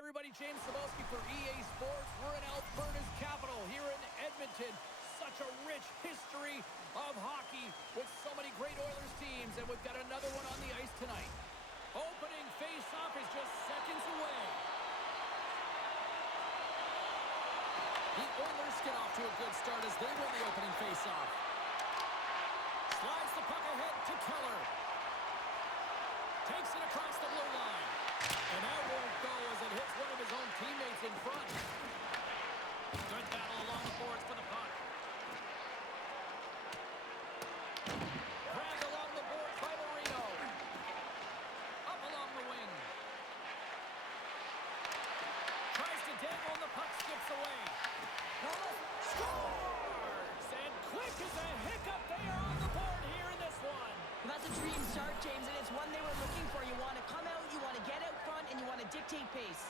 everybody, James Cebulski for EA Sports. We're in Alberta's capital here in Edmonton. Such a rich history of hockey with so many great Oilers teams, and we've got another one on the ice tonight. Opening face-off is just seconds away. The Oilers get off to a good start as they win the opening face-off. Slides the puck ahead to Keller. Takes it across the blue line. And that won't go as it hits one of his own teammates in front. Good battle along the boards for the puck. Grabbed along the boards by Marino. Up along the wing. Tries to dangle and the puck skips away. Scores! And quick as a hiccup, they are on the board here in this one. Well, that's a dream start, James, and it's one they were looking for. You want to come out, you want to get out front, and you want to dictate pace.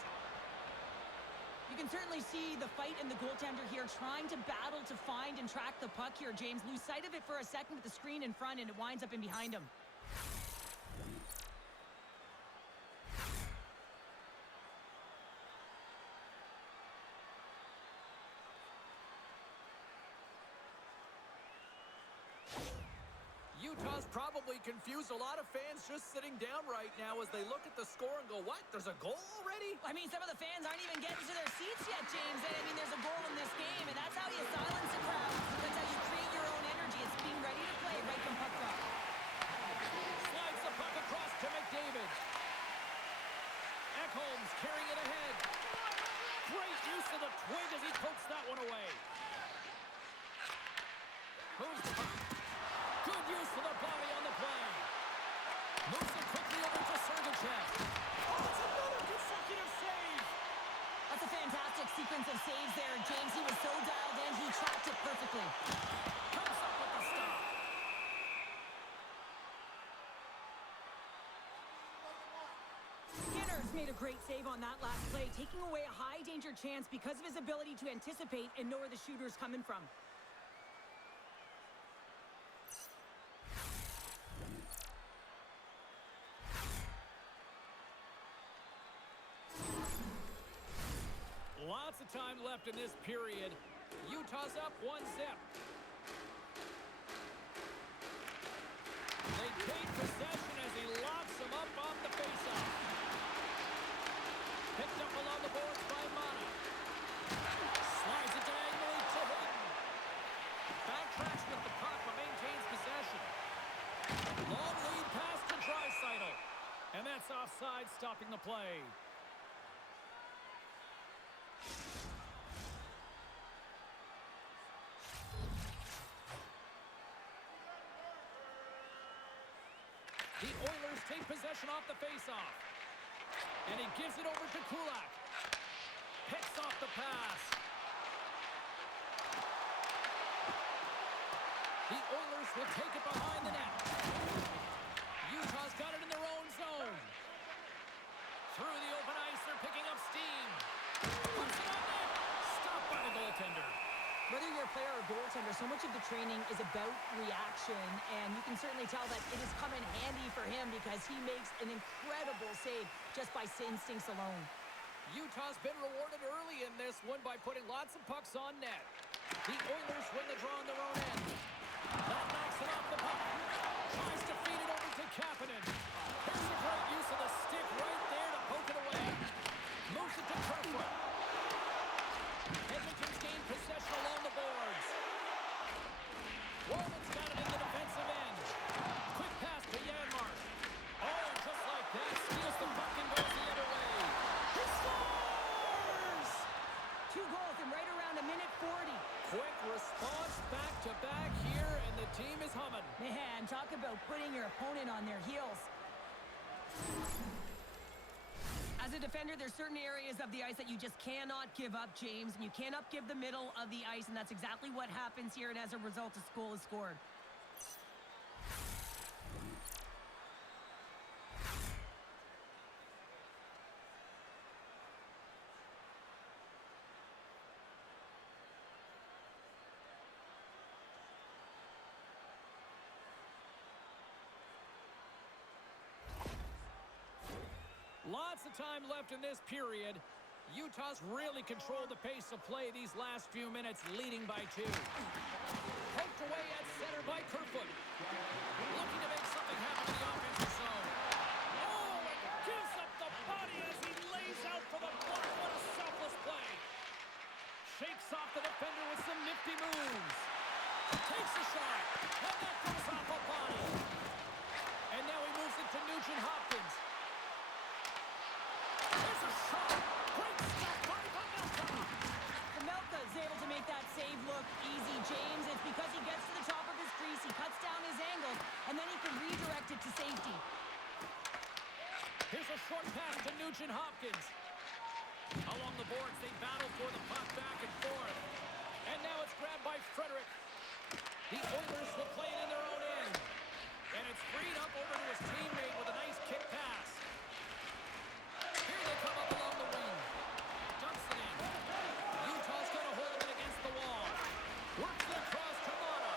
You can certainly see the fight in the goaltender here, trying to battle to find and track the puck here, James. Lose sight of it for a second with the screen in front, and it winds up in behind him. Utah's probably confused a lot of fans just sitting down right now as they look at the score and go, what? There's a goal already? I mean, some of the fans aren't even getting to their seats yet, James. And I mean, there's a goal in this game, and that's how you silence a crowd. That's how you create your own energy. It's being ready to play right from puck drop. Slides the puck across to McDavid. Ekholm's carrying it ahead. Great use of the twig as he pokes that one away. Moves the puck. Good use of the body on the play. Moves it quickly over to Sergachev. Oh, it's another consecutive save. That's a fantastic sequence of saves there, James. He was so dialed in, he tracked it perfectly. Comes up with the stop. Skinner's made a great save on that last play, taking away a high-danger chance because of his ability to anticipate and know where the shooter's coming from. Lots of time left in this period. Utah's up 1-0. They gain possession as he locks him up off the faceoff. Picked up along the boards by Mammoth. Slides it diagonally to Hayden. Backtracks with the puck but maintains possession. Long lead pass to Draisaitl. And that's offside, stopping the play. The Oilers take possession off the faceoff. And he gives it over to Kulak. Picks off the pass. The Oilers will take it behind the net. Utah's got it in their own zone. Through the open ice, they're picking up steam. Puts it on net. Stopped by the goaltender. Whether you're a player or goaltender, so much of the training is about reaction, and you can certainly tell that it has come in handy for him because he makes an incredible save just by instincts alone. Utah's been rewarded early in this one by putting lots of pucks on net. The Oilers win the draw on their own end. That knocks it off the puck. Tries to feed it over to Kapanen. Here's a great use of the stick right there to poke it away. Moves it to Kerfoot. Edmonton's gained possession along the boards. Walman's got it in the defensive end. Quick pass to Janmark. Oh, just like that, steals the puck and goes the other way. He scores! 2 goals in right around a minute 40. Quick response back-to-back here, and the team is humming. Man, talk about putting your opponent on their heels. As a defender, there's certain areas of the ice that you just cannot give up, James, and you cannot give the middle of the ice, and that's exactly what happens here, and as a result, a goal is scored. Lots of time left in this period. Utah's really controlled the pace of play these last few minutes, leading by 2. Poked away at center by Kerfoot. Looking to make something happen in the offensive zone. Oh, and gives up the body as he lays out for the block. What a selfless play. Shakes off the defender with some nifty moves. Takes a shot. And that goes off a body. And now he moves it to Nugent Hopkins. There's a shot. Great stop by Mammoth. Pamelka is able to make that save look easy, James. It's because he gets to the top of his crease, he cuts down his angles, and then he can redirect it to safety. Here's a short pass to Nugent Hopkins. Along the boards, they battle for the puck back and forth. And now it's grabbed by Frederick. The Oilers will play it in their own end. And it's freed up over to his teammate with a nice kick pass. Here they come up along the wing. Dumps it in. Utah's got a hold of it against the wall. Works it across to Mata.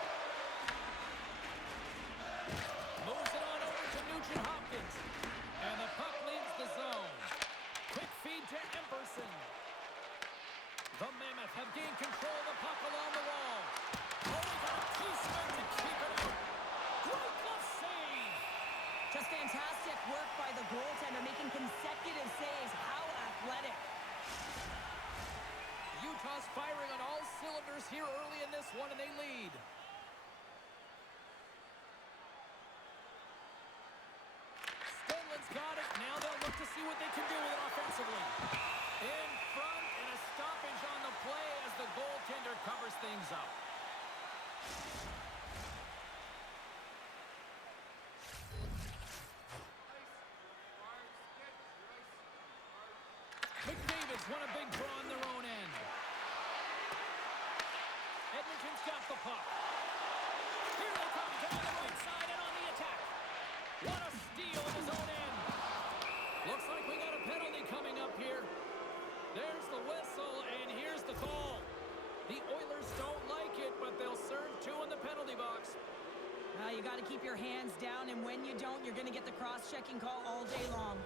Moves it on over to Nugent Hopkins. And the puck leaves the zone. Quick feed to Emberson. The Mammoth have gained control of the puck along the wall. Oh, they got a T-swing to keep it out. Great glove save. Just fantastic work by the goaltender, making consecutive saves. How athletic. Utah's firing on all cylinders here early in this one, and they lead. Stenlin's got it. Now they'll look to see what they can do with it offensively. In front, and a stoppage on the play as the goaltender covers things up. McDavid's won a big draw on their own end. Edmonton's got the puck. Here they come down the right side and on the attack. What a steal in his own end. Looks like we got a penalty coming up here. There's the whistle, and here's the call. The Oilers don't like it, but they'll serve 2 in the penalty box. You got to keep your hands down, and when you don't, you're going to get the cross-checking call all day long.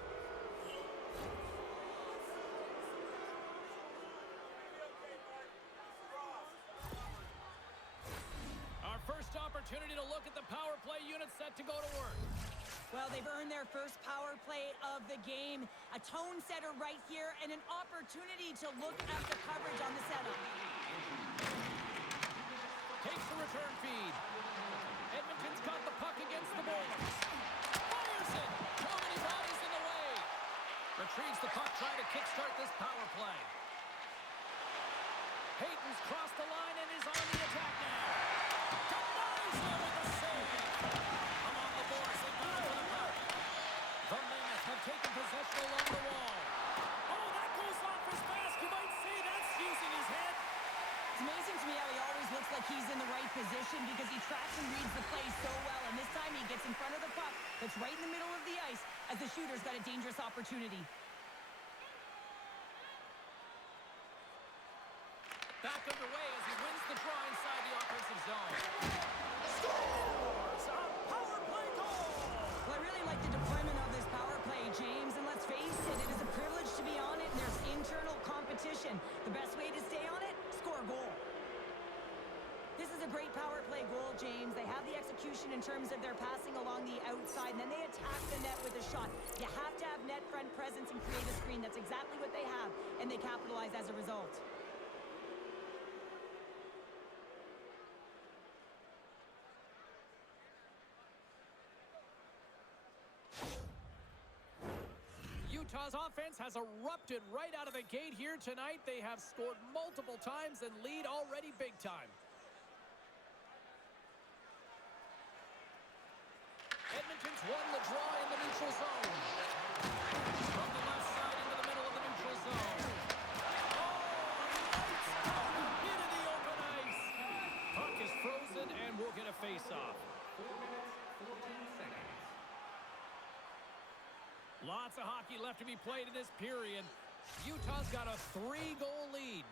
Our first opportunity to look at the power play unit set to go to work. Well, they've earned their first power play of the game. A tone setter right here and an opportunity to look at the coverage on the setup. Takes the return feed. Edmonton's got the puck against the boards. Fires it. Too many bodies in the way. Retrieves the puck, trying to kickstart this power play. Hayton's crossed the line and is on the attack now. Denies him with the save. Along the boards, they battle for the puck. The Mammoth have taken possession along the wall. Oh, that goes off his mask. You might say that's using his head. It's amazing to me how he always looks like he's in the right position because he tracks and reads the play so well. And this time he gets in front of the puck that's right in the middle of the ice as the shooter's got a dangerous opportunity. Back underway as he wins the draw inside the offensive zone. Scores! A power play goal! Well, I really like the deployment of this power play, James. And let's face it, it is a privilege to be on it, and there's internal competition. The best way to stay on it, score a goal. This is a great power play goal, James. They have the execution in terms of their passing along the outside, and then they attack the net with a shot. You have to have net front presence and create a screen. That's exactly what they have, and they capitalize as a result. Utah's offense has erupted right out of the gate here tonight. They have scored multiple times and lead already big time. Edmonton's won the draw in the neutral zone. From the left side into the middle of the neutral zone. Oh, lights out into the open ice. Puck is frozen and we'll get a face-off. 4 minutes, 14 seconds. Lots of hockey left to be played in this period. Utah's got a 3-goal lead.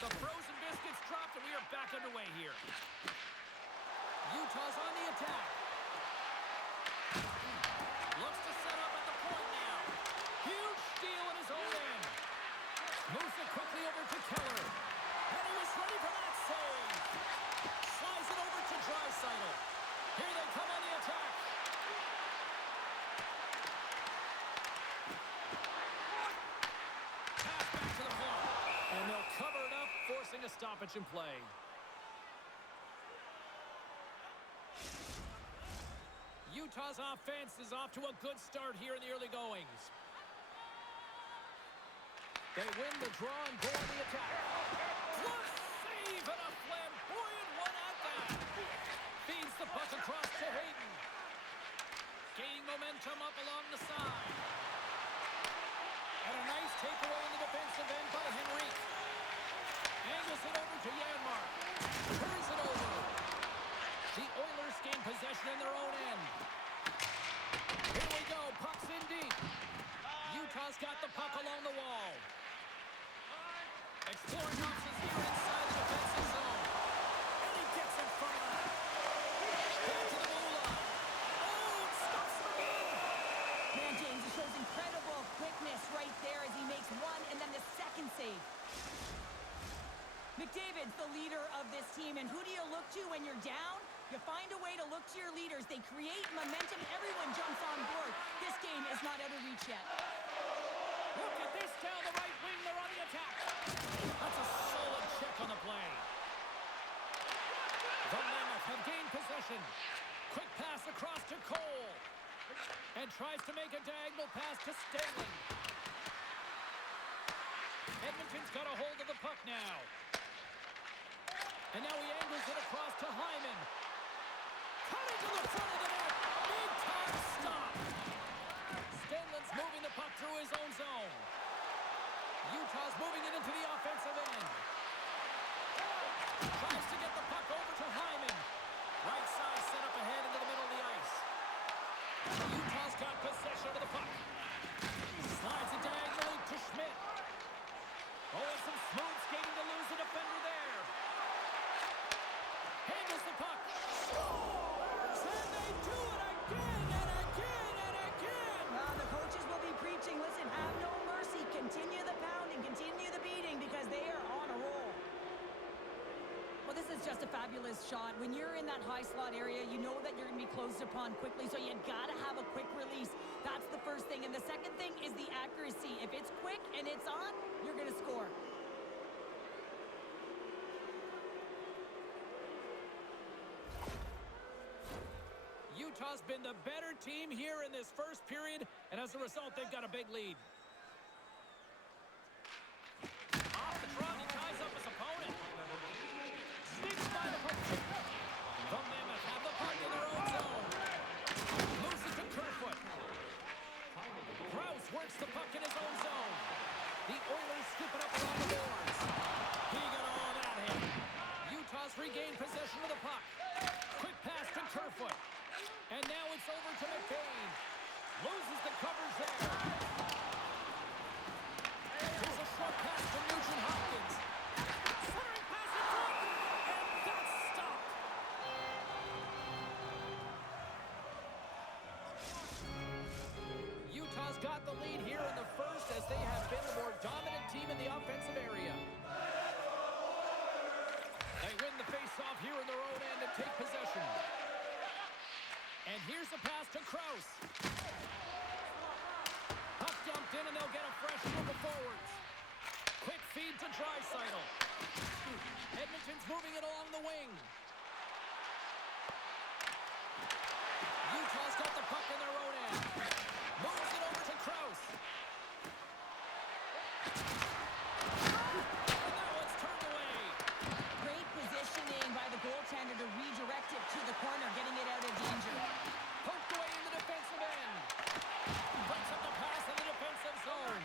The frozen biscuits dropped, and we are back underway here. Utah's on the attack. Looks to set up at the point now. Huge steal in his own end. Moves it quickly over to Keller. And he was ready for that save. Slides it over to Draisaitl. Here they come on the attack. Pass back to the point. And they'll cover it up, forcing a stoppage in play. Utah's offense is off to a good start here in the early goings. They win the draw and go on the attack. Glove save and a flamboyant one at that. Feeds the puck across to Hayden. Gaining momentum up along the side. And a nice takeaway in the defensive end by Henrique. Angles it over to Janmark. Turns it over. The Oilers gain possession in their own end. Here we go. Puck's in deep. Utah's got the puck along the wall. Exploring options here inside the defensive zone. And he gets in front of that. Back to the blue line. Oh, it stops him again. Man, James, he shows incredible quickness right there as he makes one and then the second save. McDavid's the leader of this team, and who do you look to when you're down? You find a way to look to your leaders. They create momentum. Everyone jumps on board. This game is not out of reach yet. Look at this down the right wing. They're on the attack. That's a solid check on the play. The Mammoth have gained possession. Quick pass across to Cole. And tries to make a diagonal pass to Stanley. Edmonton's got a hold of the puck now. And now he angles it across to Hyman. Cutting to the front of the net. Big time stop. Stenlin's moving the puck through his own zone. Utah's moving it into the offensive end. Tries to get the puck over to Hyman. Right side set up ahead into the middle of the ice. Utah's got possession of the puck. Slides it diagonally to Schmidt. Oh, and some smooth skating to lose the defender there. Handles the puck. Scores! And they do it again and again and again. Well, the coaches will be preaching, listen, have no mercy. Continue the pounding, continue the beating because they are on a roll. Well, this is just a fabulous shot. When you're in that high slot area, you know that you're going to be closed upon quickly, so you got to have a quick release. That's the first thing. And the second thing is the accuracy. If it's quick and it's on, you're going to score. Utah's been the better team here in this first period, and as a result, they've got a big lead. Off the draw, he ties up his opponent. Sneaks by the post. The Mammoth have the puck in their own zone. Moves it to Kerfoot. Krause works the puck in his own zone. The Oilers scoop it up along the boards. He got all that hit. Utah's regained possession of the puck. Quick pass to Kerfoot. And now it's over to McBain. Loses the coverage there. Here's a short pass to Nugent Hopkins. Centering pass in front. And that's stopped. Utah's got the lead here in the first as they have been the more dominant team in the offensive area. They win the face-off here in their own end and take possession. And here's a pass to Krause. Puck dumped in, and they'll get a fresh group of forwards. Quick feed to Draisaitl. Edmonton's moving it along the wing. Utah's got the puck in their own end. Moves it over to Krause. And now it's turned away. Great positioning by the goaltender to redirect it to the corner, getting it out of danger. Poked away in the defensive end. Breaks up the pass in the defensive zone.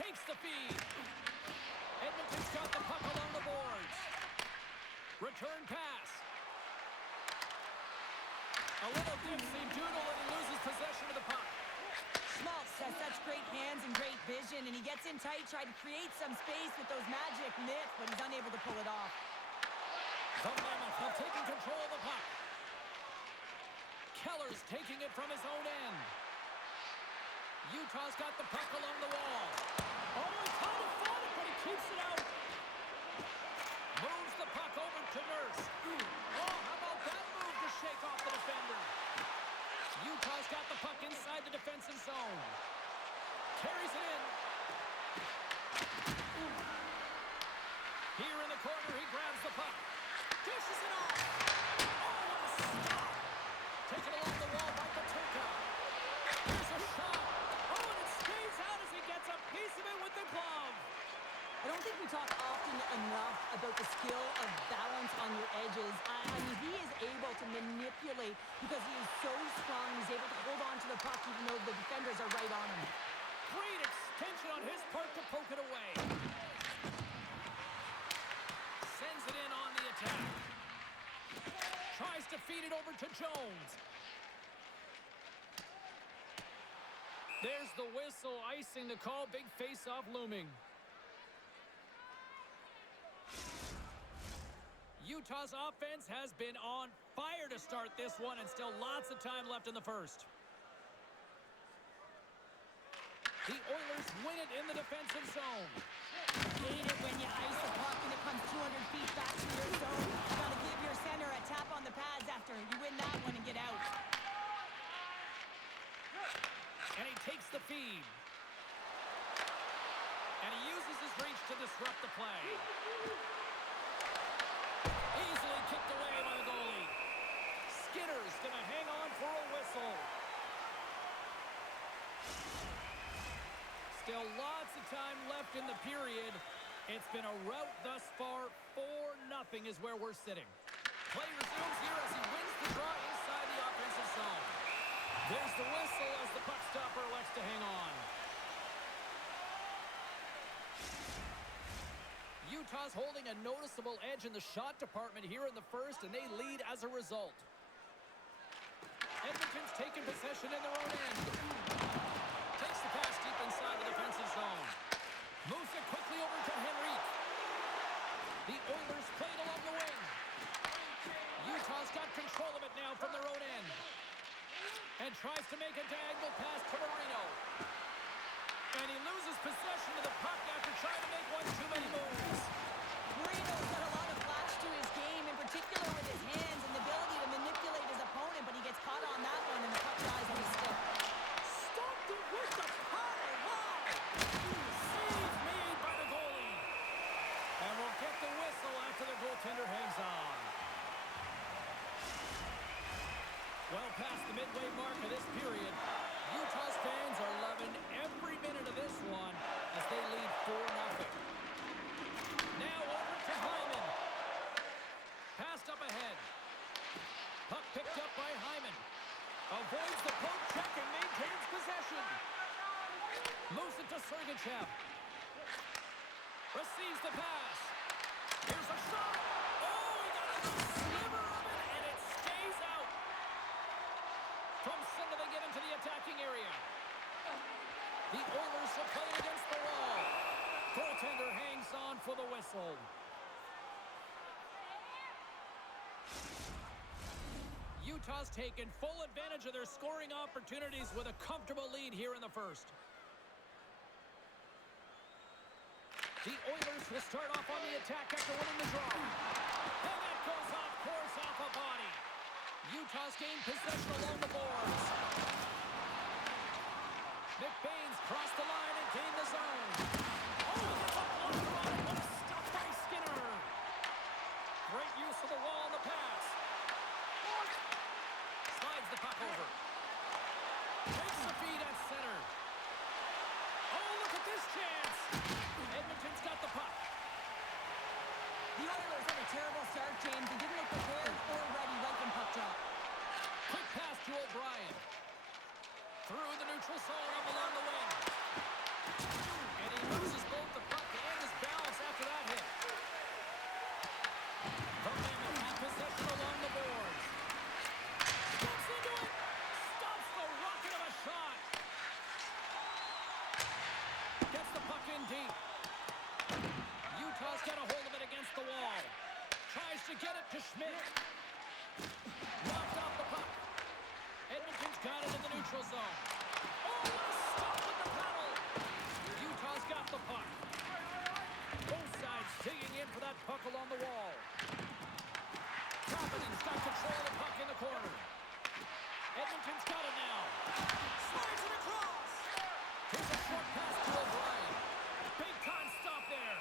Takes the feed. Edmonton's got the puck along the boards. Return pass. A little dipsy-doodle and he loses possession of the puck. Schmaltz has such great hands and great vision, and he gets in tight, trying to create some space with those magic mitts, but he's unable to pull it off. The Mammoth have taken control of the puck. Keller's taking it from his own end. Utah's got the puck along the wall. Oh, he kind of fought it, but he keeps it out. Moves the puck over to Nurse. Oh, how about that move to shake off the defender? Utah's got the puck inside the defensive zone. Carries it in. Here in the corner, he grabs the puck. Dishes it off. Oh, what a stop. Taken along the wall by Paterka. Here's a shot. Oh, and it stays out as he gets a piece of it with the glove. I don't think we talk often enough about the skill of balance on your edges. I mean, he is able to manipulate because he is so strong. He's able to hold on to the puck even though the defenders are right on him. Great extension on his part to poke it away. Sends it in on the attack. Tries to feed it over to Jones. There's the whistle, icing the call. Big face-off looming. Utah's offense has been on fire to start this one, and still lots of time left in the first. The Oilers win it in the defensive zone. Hate it when you ice the puck and it comes 200 feet back to your zone. You gotta give your center a tap on the pads after you win that one and get out. And he takes the feed. And he uses his reach to disrupt the play. Easily kicked away by the goalie. Skinner's gonna hang on for a whistle. Still lots of time left in the period. It's been a rout thus far. 4-0 is where we're sitting. Play resumes here as he wins the draw inside the offensive zone. There's the whistle as the puck stopper elects to hang on. Utah's holding a noticeable edge in the shot department here in the first, and they lead as a result. Edmonton's taken possession in their own end. Takes the pass deep inside the defensive zone. Moves it quickly over to Henrique. The Oilers play it along the wing. Utah's got control of it now from their own end. And tries to make a diagonal pass to Marino. And he loses possession of the puck after trying to make one too many moves. Marino's got a lot of flash to his game, in particular with his hands and the ability to manipulate his opponent, but he gets caught on that one and the puck dies on his stick. Stopped it with the power. Wow! Save made by the goalie. And we'll get the whistle after the goaltender hangs on. Well past the midway mark of this period, Utah's fans are loving every minute of this one as they lead 4-0. Now over to Hyman. Passed up ahead. Puck picked up by Hyman. Avoids the poke check and maintains possession. Moves it to Sergachev. Receives the pass. Here's a shot. Oh, he got a sliver of it, and it stays out. From center, they get into the attacking area. The Oilers are playing against the wall. Goaltender hangs on for the whistle. Utah's taken full advantage of their scoring opportunities with a comfortable lead here in the first. The Oilers will start off on the attack after winning the draw. And that goes off course off a body. Utah's gained possession along the boards. McBain's crossed the line and gained the zone. Oh, that's a blocker on it. What a stop by Skinner. Great use of the wall on the pass. Slides the puck over. Takes the feed at center. Oh, look at this chance. Edmonton's got the puck. The Oilers had a terrible start, James. They didn't look prepared or ready right from puck drop. Quick pass to O'Brien. Through the neutral zone up along the wing. And he loses both the puck and his balance after that hit. The Mammoth has possession along the boards. Steps into it. Stops the rocket of a shot. Gets the puck in deep. Utah's got a hold of it against the wall. Tries to get it to Schmidt. Knocked off the puck. Edmonton's got it in the neutral zone. Oh, what a stop with the paddle. Utah's got the puck. Both sides digging in for that puck along the wall. Kapanen's got control of the puck in the corner. Edmonton's got it now. Slides it across. Here's a short pass to O'Brien. Big time stop there.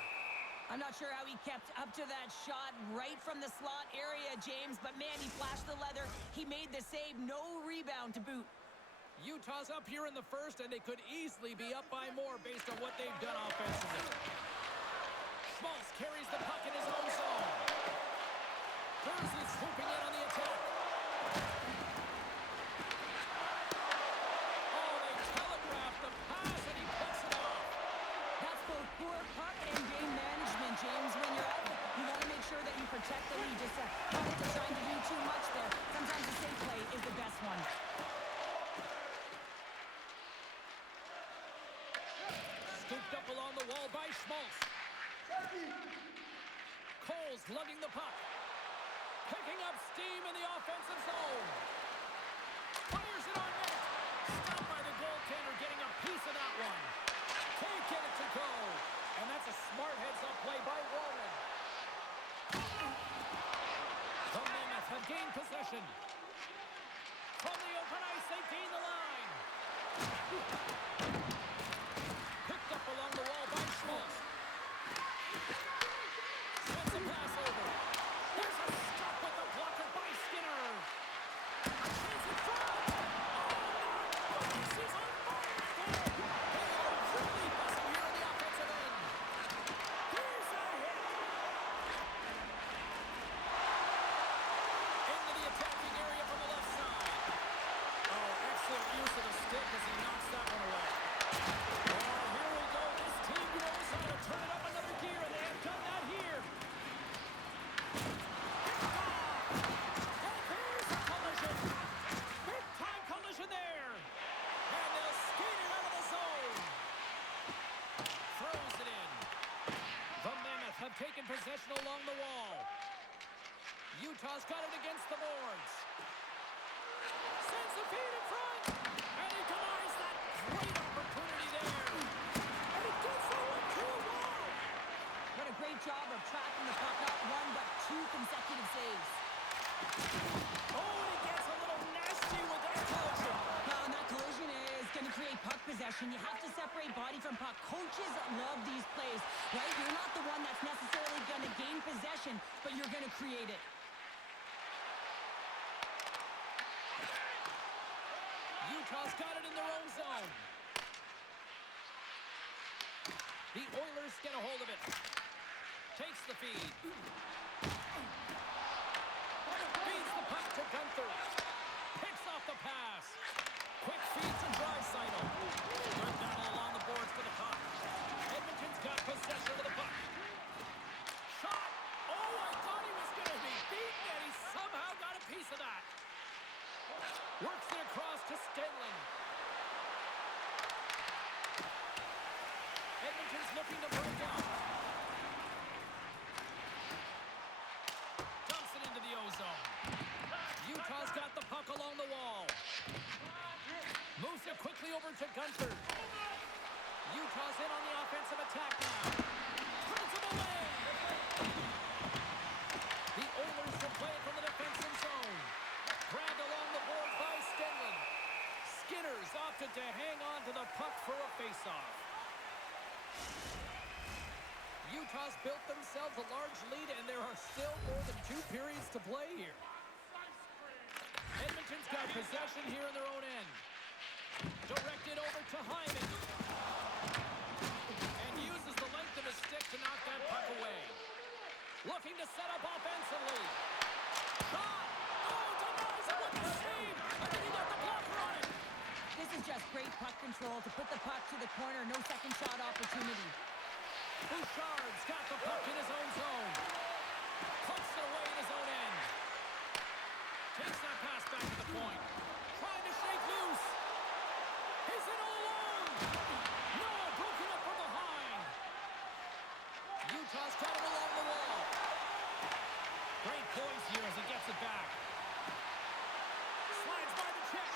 I'm not sure how he kept up to that shot right from the slot area, James, but man, he flashed the leather. He made the save. No rebound to boot. Utah's up here in the first, and they could easily be up by more based on what they've done offensively. Schmaltz carries the puck in his own zone. Jersey swooping in on the attack. Oh, they telegraphed the pass, and he puts it off. That's both poor puck and game management, James. When you're out, you want to make sure that you protect the lead. Just not trying to do too much there. Sometimes the safe play is the best one. Scooped up along the wall by Schmaltz. Cole's lugging the puck. Picking up steam in the offensive zone. Fires it on net. Stopped by the goaltender, getting a piece of that one. Can't get it to go. And that's a smart heads-up play by Roman. The Mammoth have gained possession. From the open ice, they gain the line. Picked up along the wall by Schmaltz. Sends a pass over. There's a stop with the blocker by Skinner. A chance in front. Oh, my goodness, he's on fire again. They are really busting here on the offensive end. Here's a hit. Into the attacking area from the left side. Oh, excellent use of the stick as he knocks that one away. Oh, here we go. This team knows how to turn it up another gear, and they have done that here. And there's a collision. Big-time collision there. And they'll skate it out of the zone. Throws it in. The Mammoth have taken possession along the wall. Utah's got it against the boards. Sends the feed in front. And he denies that great opportunity there. And he gets that one to a wall. What a great job of tracking the puck. Not one, but two consecutive saves. Oh, and he gets a little nasty with that collision. Now, and that collision is going to create puck possession. You have to separate body from puck. Coaches love these plays, right? You're not the one that's necessarily going to gain possession, but you're going to create it. Utah's got it in their own zone. The Oilers get a hold of it. Takes the feed. Feeds the puck to Gunther. Picks off the pass. Quick feed to Draisaitl. Good battle along the boards for the puck. Edmonton's got possession of the puck. Shot. Oh, I thought he was going to be beaten, and he somehow got a piece of that. Works it across to Stenlin. Edmonton's looking to break out. Dumps it into the O-zone. Utah's got the puck along the wall. Moves it quickly over to Gunther. Utah's in on the offensive attack now. Turns him away. The Oilers will play it from the defensive zone. Grabbed along the board by Stenlin. Skinner's opted to hang on to the puck for a faceoff. Utah's built themselves a large lead, and there are still more than 2 periods to play here. Edmonton's got possession here in their own end. Directed over to Hyman. And uses the length of his stick to knock that puck away. Looking to set up offensively. Shot! Oh, denies it with the save! And then he got the blocker on it! This is just great puck control to put the puck to the corner. No second shot opportunity. Bouchard's got the puck in his own zone. Puts it away in his own end. Takes that pass back to the point. Trying to shake loose. He's in all alone. No, broken up from behind. Utah's got it along the wall. Great poise here as he gets it back. Slides by the check.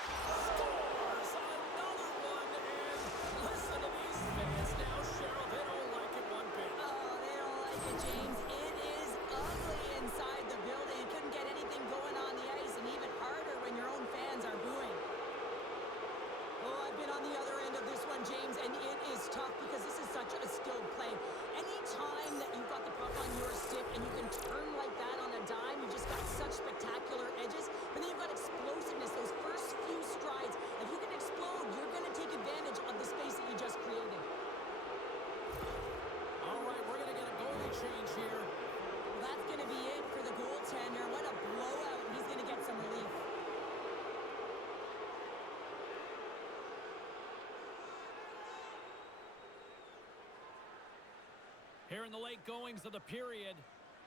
Here in the late goings of the period,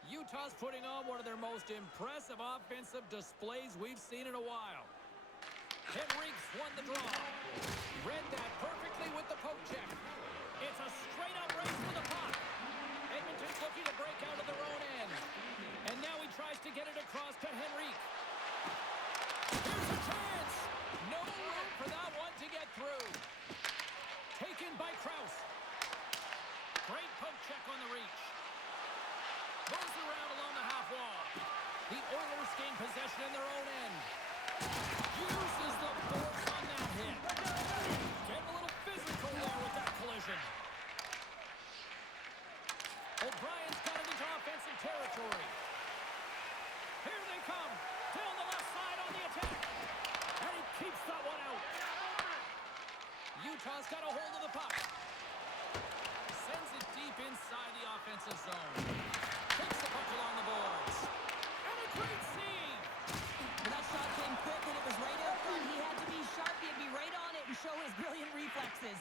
Utah's putting on one of their most impressive offensive displays we've seen in a while. Henrique's won the draw. Read that perfectly with the poke check. It's a straight-up race for the puck. Edmonton's looking to break out of their own end. And now he tries to get it across to Henrique. Here's a chance. No room for that one to get through. Taken by Krause. Great poke check on the reach. Moves around along the half wall. The Oilers gain possession in their own end. Uses the force on that hit. Getting a little physical there with that collision. O'Brien's got it into offensive territory. Here they come. Down the left side on the attack. And he keeps that one out. Utah's got a hold of the puck. Sends it deep inside the offensive zone. Takes the puck along the boards. And a great save. Well, that shot came quick and it was right out front. He had to be sharp. He had to be right on it and show his brilliant reflexes.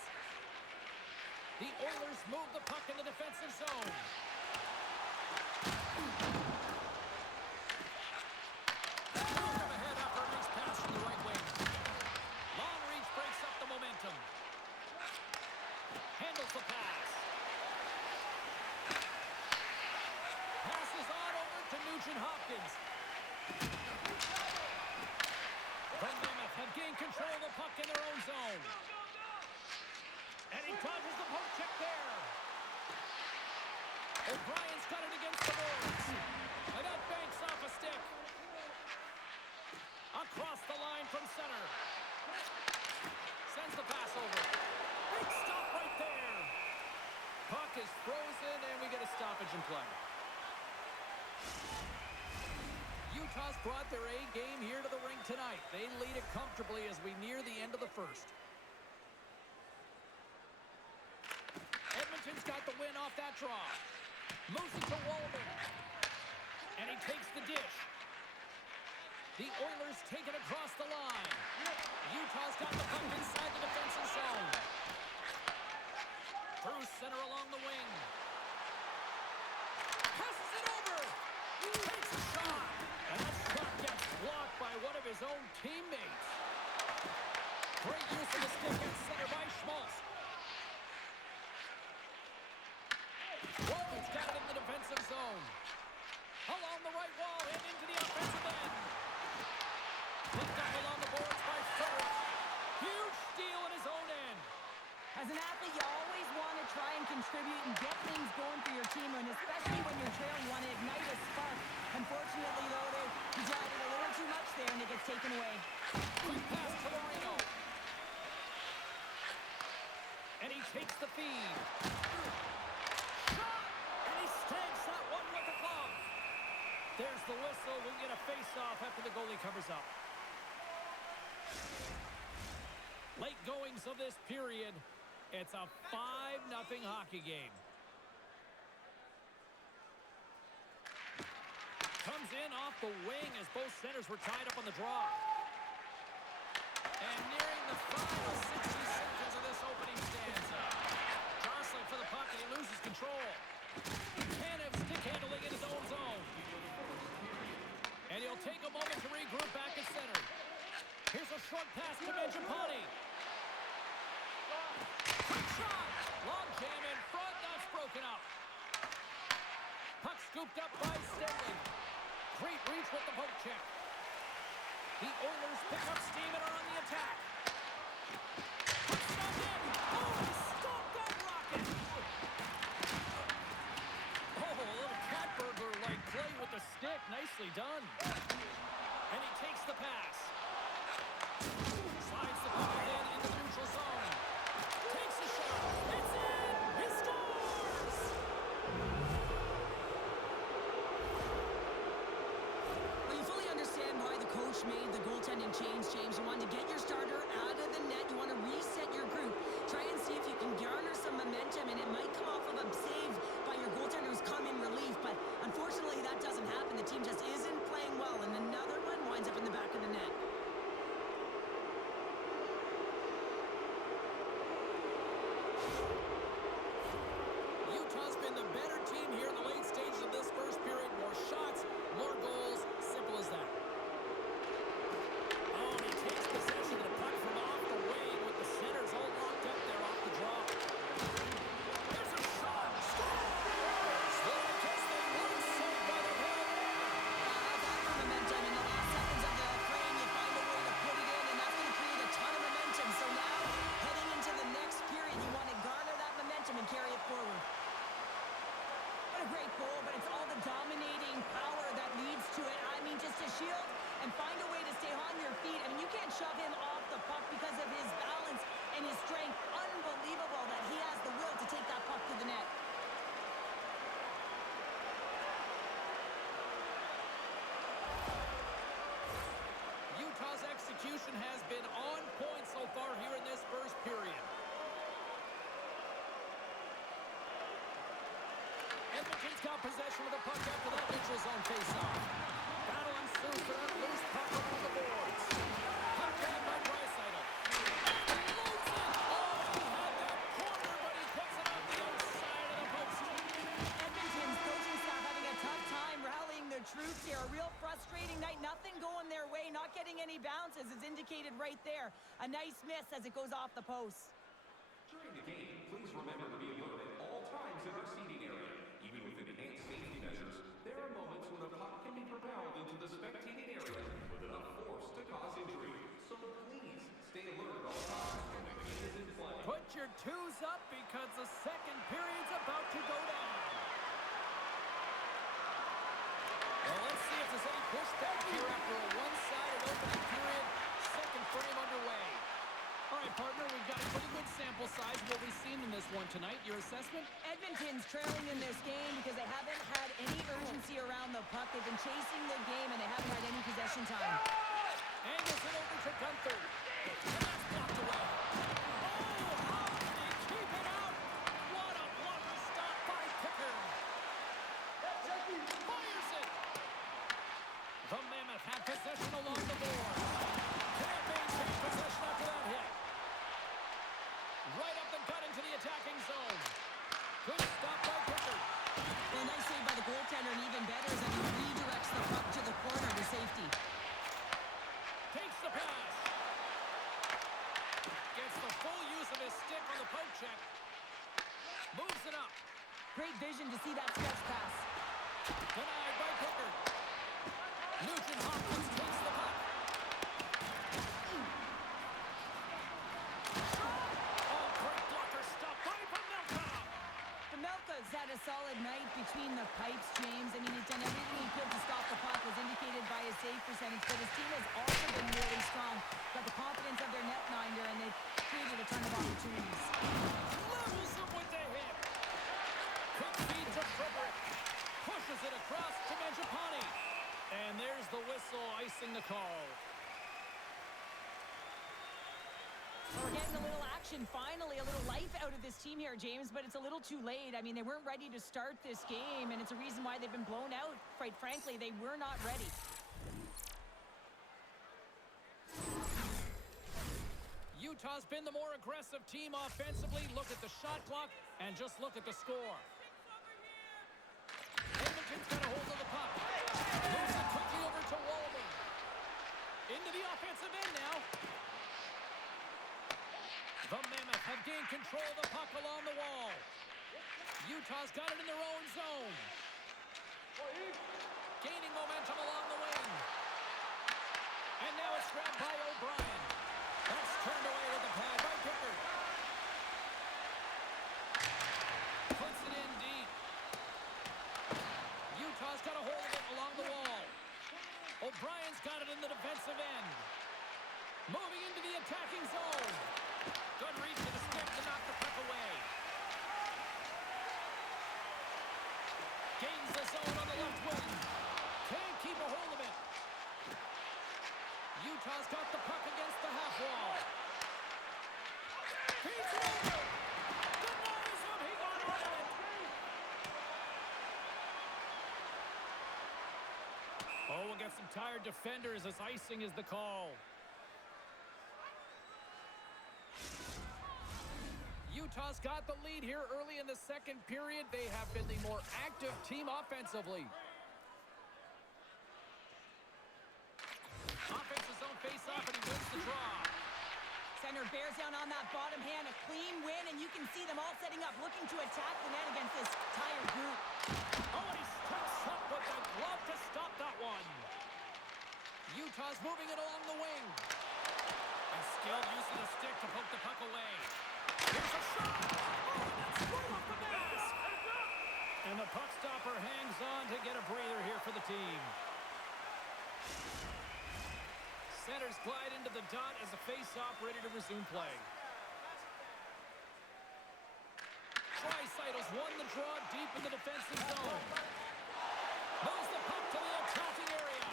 The Oilers move the puck in the defensive zone. Move ahead after a nice pass from the right wing. Long reach breaks up the momentum. Handles the pass. Passes on over to Nugent-Hopkins. The Mammoth have gained control of the puck in their own zone. And he dodges the poke check there. O'Brien's got it against the boards. And that banks off a stick. Across the line from center. Sends the pass over. Big stop right there. Puck is frozen, and we get a stoppage in play. Utah's brought their A game here to the rink tonight. They lead it comfortably as we near the end of the first. Edmonton's got the win off that draw. Moves it to Walden. And he takes the dish. The Oilers take it across the line. Utah's got the puck inside the defensive zone. Through center along the wing. Passes it over. Takes a shot. And that shot gets blocked by one of his own teammates. Great use of the stick at center by Schmaltz. Walden's got it in the defensive zone. Along the right wall and into the offensive end. Picked up along the boards by Furry. Huge steal in his own end. As an athlete, you always want to try and contribute and get things going for your team, and especially when you're trailing, you want to ignite a spark. Unfortunately, though, he tried it a little too much there, and it gets taken away. Quick pass to Marino. And he takes the feed. Shot! And he stamps that one with the glove. There's the whistle. We'll get a face-off after the goalie covers up. Late goings of this period. It's a 5-0 hockey game. Comes in off the wing as both centers were tied up on the draw. And nearing the final 60 seconds of this opening stanza. Jostling for the puck and he loses control. Can't have stick handling in his own zone. And he'll take a moment to regroup back at center. Here's a short pass to Mangiapane. Quick shot! Long jam in front, that's broken up. Puck scooped up by Stenley. Great reach with the poke check. The Oilers pick up steam and are on the attack. Puck stopped in. Oh, he stopped that rocket. Oh, a little cat burglar-like play with the stick. Nicely done. And he takes the pass. Slides the puck in into the neutral zone. Takes a shot. It's in. He scores. Well, you fully understand why the coach made the goaltending change, James. You want to get your starter out of the net. You want to reset your group. Try and see if you can garner some momentum, and it might come off of a save by your goaltender who's come in relief. But unfortunately, that doesn't happen. The team just isn't playing well, and another one winds up in the back of the net. Utah's been the better Edmonton's got possession of the puck after that neutral zone faceoff. Battle ensues for that loose puck along the boards. Puck down by Draisaitl. Loads it. Oh, he had that corner, but he puts it on the outside of the post. Edmonton's coaching staff having a tough time rallying their troops here. A real frustrating night. Nothing going their way. Not getting any bounces is indicated right there. A nice miss as it goes off the post. During the game, please remember to be alert at all times in our seating area. Even with enhanced safety measures, there are moments when a puck can be propelled into the spectating area with enough force to cause injury. So please stay alert at all times when the game is in play. Put your twos up because the second period's about to go down. Well, let's see if there's any pushback here after a one-sided opening period. Second frame underway. All right, partner, we've got a pretty good sample size of what we've seen in this one tonight. Your assessment? Edmonton's trailing in this game because they haven't had any urgency around the puck. They've been chasing the game, and they haven't had any possession time. Angles it over to Gunther. And that's blocked away. Oh, how did they keep it out? What a blocker stop by Picker. Fires it. The Mammoth had possession along the board. Can't maintain possession after that hit. Right up the gut into the attacking zone. Good stop by Picker. Well, nice save by the goaltender, and even better is that he redirects the puck to the corner to safety. Takes the pass. Gets the full use of his stick on the poke check. Moves it up. Great vision to see that stretch pass. Denied by Picker. Nugent Hopkins takes the puck. Oh, great blocker stop by Pamelka. Pamelka's had a solid night between the pipes, James. I mean, he's done everything he could to stop the puck, as indicated by his save percentage. But his team has also been really strong. Got the confidence of their netminder, and they've created a ton of opportunities. Levels him with the hit. Quick feed to Frederick. Pushes it across to Mangiapane. And there's the whistle icing the call. We're getting a little action, finally, a little life out of this team here, James, but it's a little too late. I mean, they weren't ready to start this game, and it's a reason why they've been blown out. Quite frankly, they were not ready. Utah's been the more aggressive team offensively. Look at the shot clock and just look at the score. Edmonton's got a hold of the puck. Moves it quickly over to Walden. Into the offensive end now. The Mammoth have gained control of the puck along the wall. Utah's got it in their own zone. Gaining momentum along the wing. And now it's grabbed by O'Brien. That's turned away with the pad by Pickard. Puts it in deep. Utah's got a hold of it along the wall. O'Brien's got it in the defensive end. Moving into the attacking zone. Good reach to the stick to knock the puck away. Gains the zone on the left wing. Can't keep a hold of it. Utah's got the puck against the half wall. He's over. Denies him. He got on it. Oh, we'll get some tired defenders as icing is the call. Utah's got the lead here early in the second period. They have been the more active team offensively. Offensive zone face-off, and he wins the draw. Center bears down on that bottom hand, a clean win, and you can see them all setting up, looking to attack the net against this tired group. Oh, and he steps up with the glove to stop that one. Utah's moving it along the wing. A skilled use of the stick to poke the puck away. Here's a shot. Oh, that's right off the mask. And the puck stopper hangs on to get a breather here for the team. Centers glide into the dot as a face-off ready to resume play. Draisaitl's won the draw deep in the defensive zone. Moves the puck to the attacking area.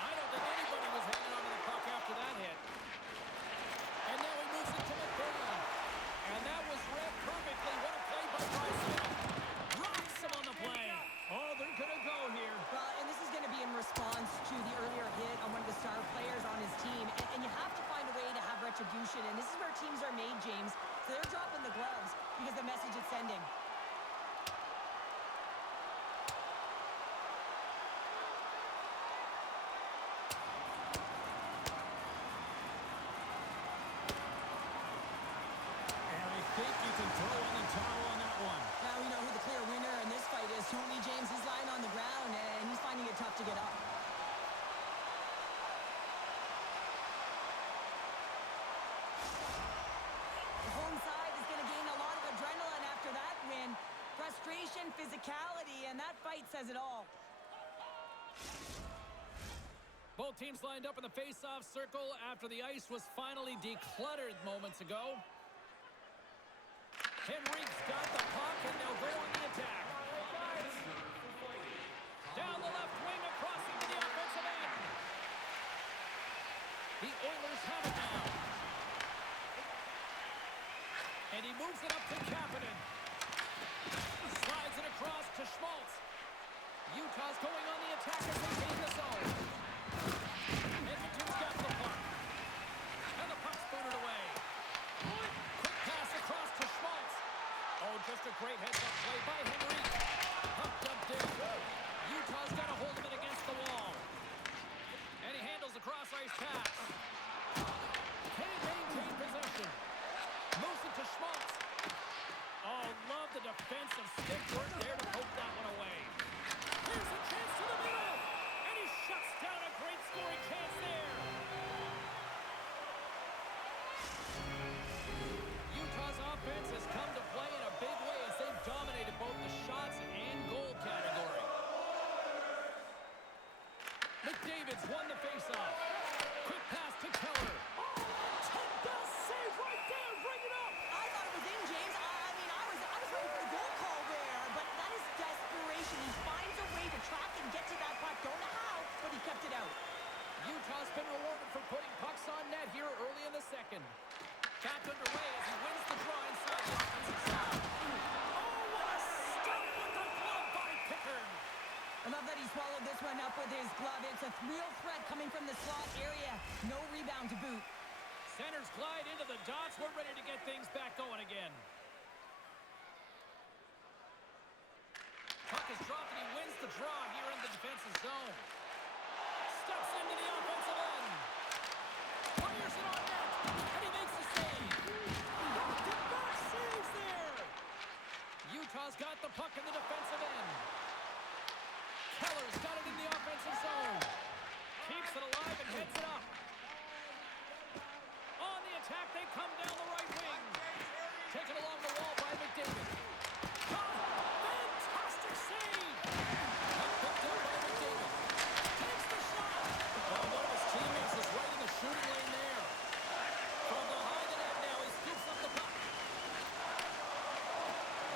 I don't think anybody was hanging on to the puck after that hit. And now he moves it to McBurney. And that was read perfectly. What a play by Draisaitl. Rocks him on the play. response to the earlier hit on one of the star players on his team. And you have to find a way to have retribution. And this is where teams are made, James. So they're dropping the gloves because the message it's sending. And I think you can throw in the towel on that one. Now we know who the clear winner in this fight is. Tony James, he's lying on the ground, and he's finding it tough to get up. The home side is going to gain a lot of adrenaline after that win. Frustration, physicality, and that fight says it all. Both teams lined up in the face-off circle after the ice was finally decluttered moments ago. Henrique's got the puck, and they'll go on the attack. Down the left wing, across into the offensive end. The Oilers have it now. And he moves it up to Kapanen. Slides it across to Schmaltz. Utah's going on the attack as they gain the zone. Edmonton's got the puck. And the puck's booted away. Quick pass across to Schmaltz. Oh, just a great heads-up play by Henrique. Puck dumped in. Utah's got a hold of it against the wall. And he handles the cross-ice pass. Can't maintain possession. Moves it to Schmaltz. Oh, love the defensive stick work there to poke that one away. Here's a chance to the middle. And he shuts down a great scoring chance there. Utah's offense has come to play in a big way as they've dominated both the shots and goal category. McDavid's won the faceoff. Quick pass to Keller. Best save right there. Bring it up. I thought it was in, James. I was ready for the goal call there, but that is desperation. He finds a way to track and get to that puck. Don't know how, but he kept it out. Utah's been rewarded for putting pucks on net here early in the second. Back underway as he wins the draw inside the offensive zone. Oh, what a stop with the glove by Pickard. I love that he swallowed this one up with his glove. It's a real threat coming from the slot area. No rebound to boot. Centers glide into the dots. We're ready to get things back going again. Puck is dropped and he wins the draw here in the defensive zone. Steps into the offensive end. Fires it on net. And he makes the save. Back-to-back saves there. Utah's got the puck in the defensive end. Keller's got it in the offensive zone. Keeps it alive and heads it up. On the attack, they come down the right wing. Taken along the wall by McDavid. Fantastic save! Puck picked up by McDavid. Takes the shot. Oh, one of his teammates is right in the shooting lane there. From behind the net now, he scoops up the puck.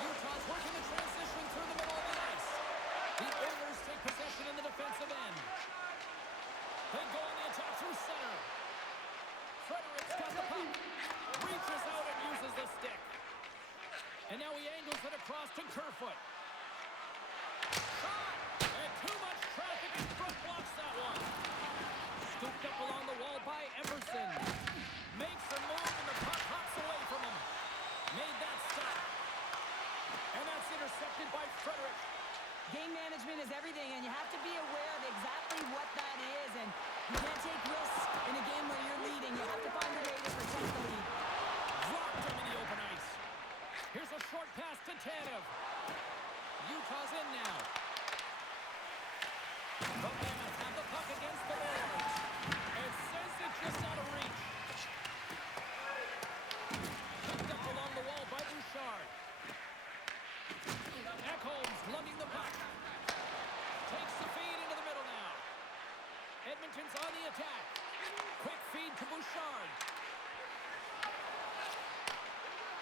Utah's working the transition through the middle of the ice. The Oilers take possession in the defensive end. They go on the attack through center. Frederick's got the puck. Reaches out and uses the stick. And now he angles it across to Kerfoot. Shot! And too much traffic in front blocks that one. Scooped up along the wall by Emerson. Makes a move and the puck hops away from him. Made that stop. And that's intercepted by Frederick. Game management is everything, and you have to be aware of exactly what that is. And you can't take risks in a game where you're leading. You have to find a way to protect the lead. Dropped him in the open ice. Here's a short pass to Tanev. Utah's in now. The Mammoth have the puck against the Oilers. And sends it just out of reach. Picked up along the wall by Bouchard. Ekholm's lugging the puck. Takes the feed into the middle now. Edmonton's on the attack. Quick feed to Bouchard.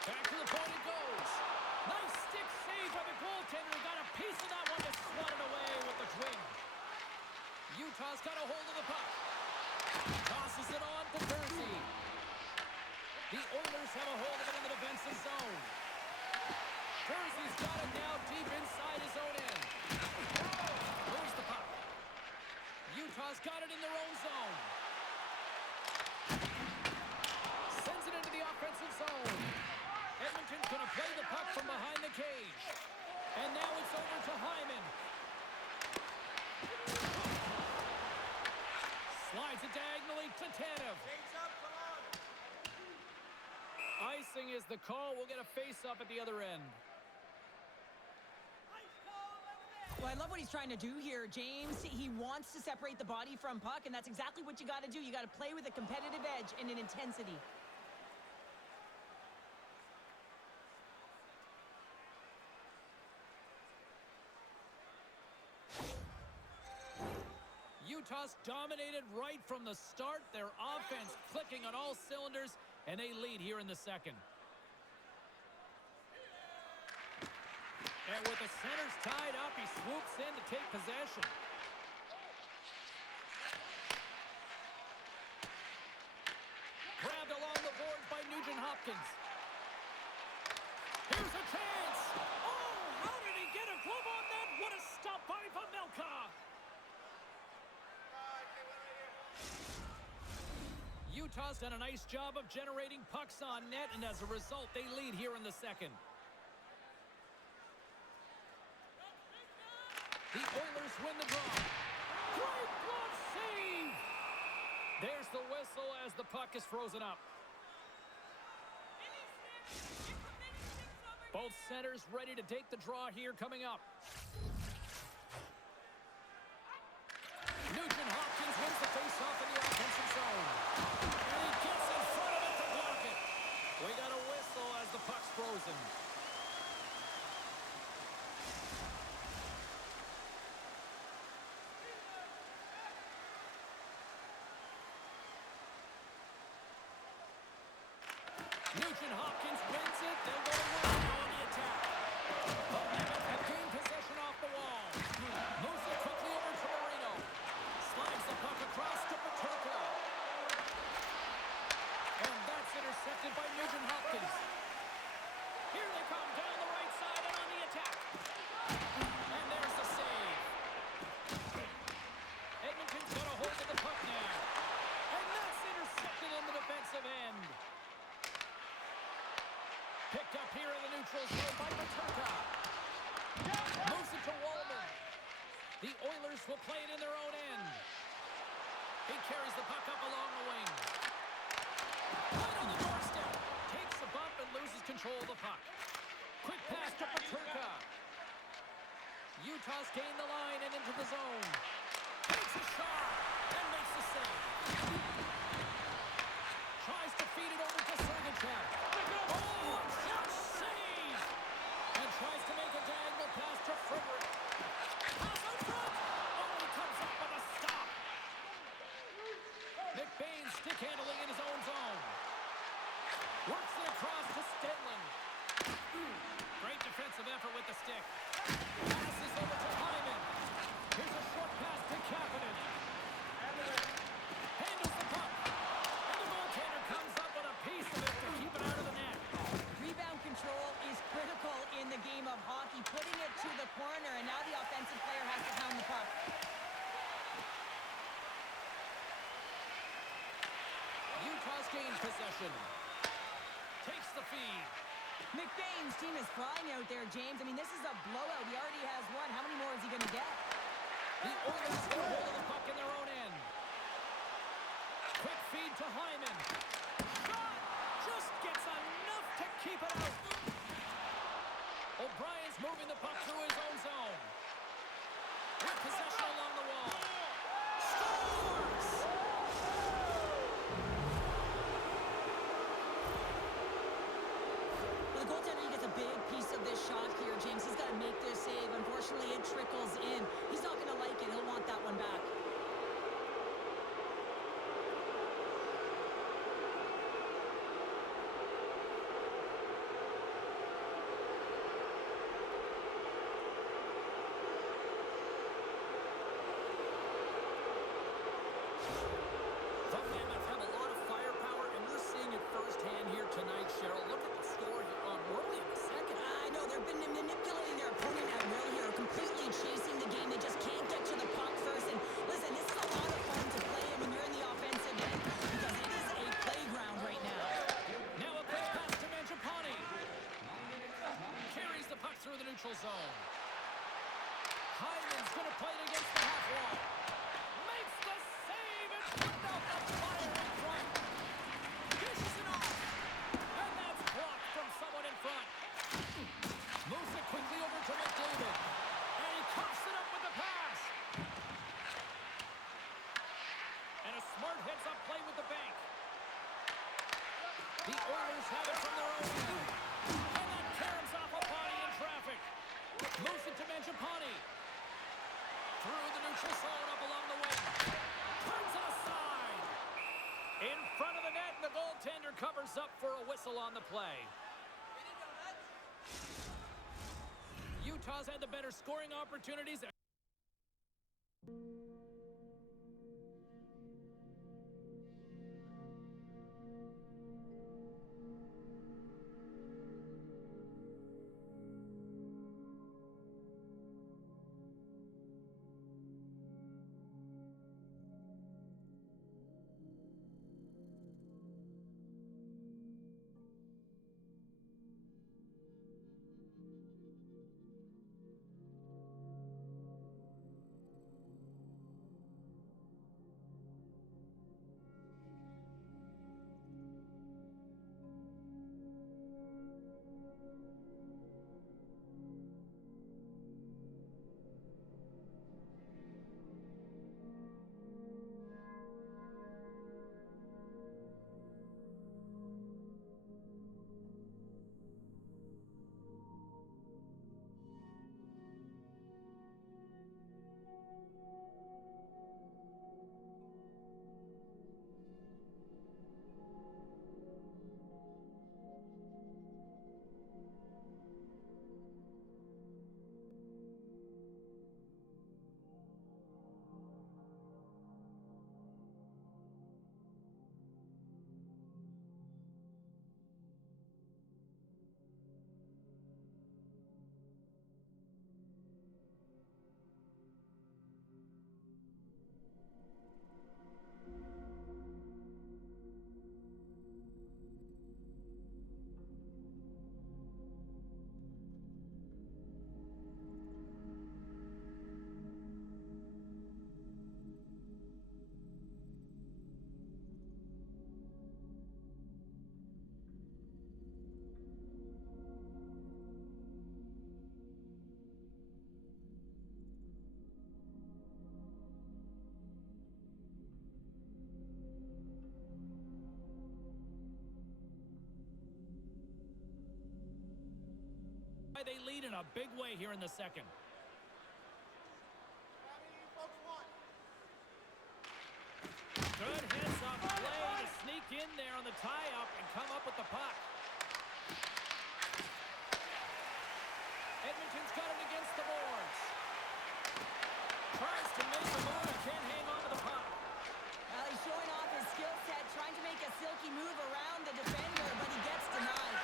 Back to the point it goes. Nice stick save by the goaltender. He got a piece of that one to swat it away with the twin. Utah's got a hold of the puck. Tosses it on to Jersey. The Oilers have a hold of it in the defensive zone. Jersey's got it now deep inside his own end. Moves the puck. Utah's got it in their own zone. Sends it into the offensive zone. Edmonton's going to play the puck from behind the cage. And now it's over to Hyman. Slides it diagonally to Tanev. Icing is the call. We'll get a face-up at the other end. Well, I love what he's trying to do here, James. He wants to separate the body from puck, and that's exactly what you got to do. You got to play with a competitive edge and an intensity. Utah's dominated right from the start. Their offense clicking on all cylinders, and they lead here in the second. And with the centers tied up, he swoops in to take possession. Grabbed along the boards by Nugent Hopkins. Here's a chance. Oh, how did he get a glove on that? What a stop by Pavelka. Utah's done a nice job of generating pucks on net, and as a result, they lead here in the second. The Oilers win the draw. Great glove save! There's the whistle as the puck is frozen up. Both centers ready to take the draw here coming up. Nugent Hopkins wins the faceoff in the offensive zone. And he gets in front of it to block it. We got a whistle as the puck's frozen. Nugent Hopkins wins it. They'll go wide on the attack. The Mammoth have gained possession off the wall. Moves it quickly over to Marino. Slides the puck across to Peterka. And that's intercepted by Nugent Hopkins. Here they come down the right side and on the attack. And there's the save. Edmonton's got a hold of the puck now. And that's intercepted in the defensive end. Picked up here in the neutral zone by Peterka. Moves it to Wallman. The Oilers will play it in their own end. He carries the puck up along the wing. Right on the doorstep. Takes a bump and loses control of the puck. Quick pass to Peterka. Utah's gained the line and into the zone. Takes a shot and makes the save. Tries to feed it over to Sergachev. Oh, just save! And tries to make a diagonal pass to Frederick. Pass out front! Oh, he comes up with a stop. McBain stick handling in his own zone. Works it across to Stenlund. Great defensive effort with the stick. Passes over to Hyman. Here's a short pass to Kapanen. Handles the puck. And the goaltender comes up with a piece of it to keep it out of the net. Rebound control is critical in the game of hockey. Putting it to the corner, and now the offensive player has to pound the puck. Utah's gained possession. Takes the feed. McBain's team is flying out there, James. I mean, this is a blowout. He already has one. How many more is he going to get? The Oilers get a hold of the puck in their own end. Quick feed to Hyman. Shot! Just gets enough to keep it out. O'Brien's moving the puck through his own zone. With possession along the wall. Scores! Well, the goaltender, he gets a big piece of this shot here, James. He's got to make this save. Unfortunately, it trickles in. He's not going to like it. He'll want that one back. The Oilers have it from their own end. And that caroms off a body in traffic. Moves it to Mangiapane. Through the neutral zone up along the wing. Turns it aside. In front of the net, and the goaltender covers up for a whistle on the play. Utah's had the better scoring opportunities. They lead in a big way here in the second. Good heads-up play to sneak in there on the tie-up and come up with the puck. Edmonton's got it against the boards. Tries to make the move and can't hang on to the puck. Well, he's showing off his skill set, trying to make a silky move around the defender, but he gets denied.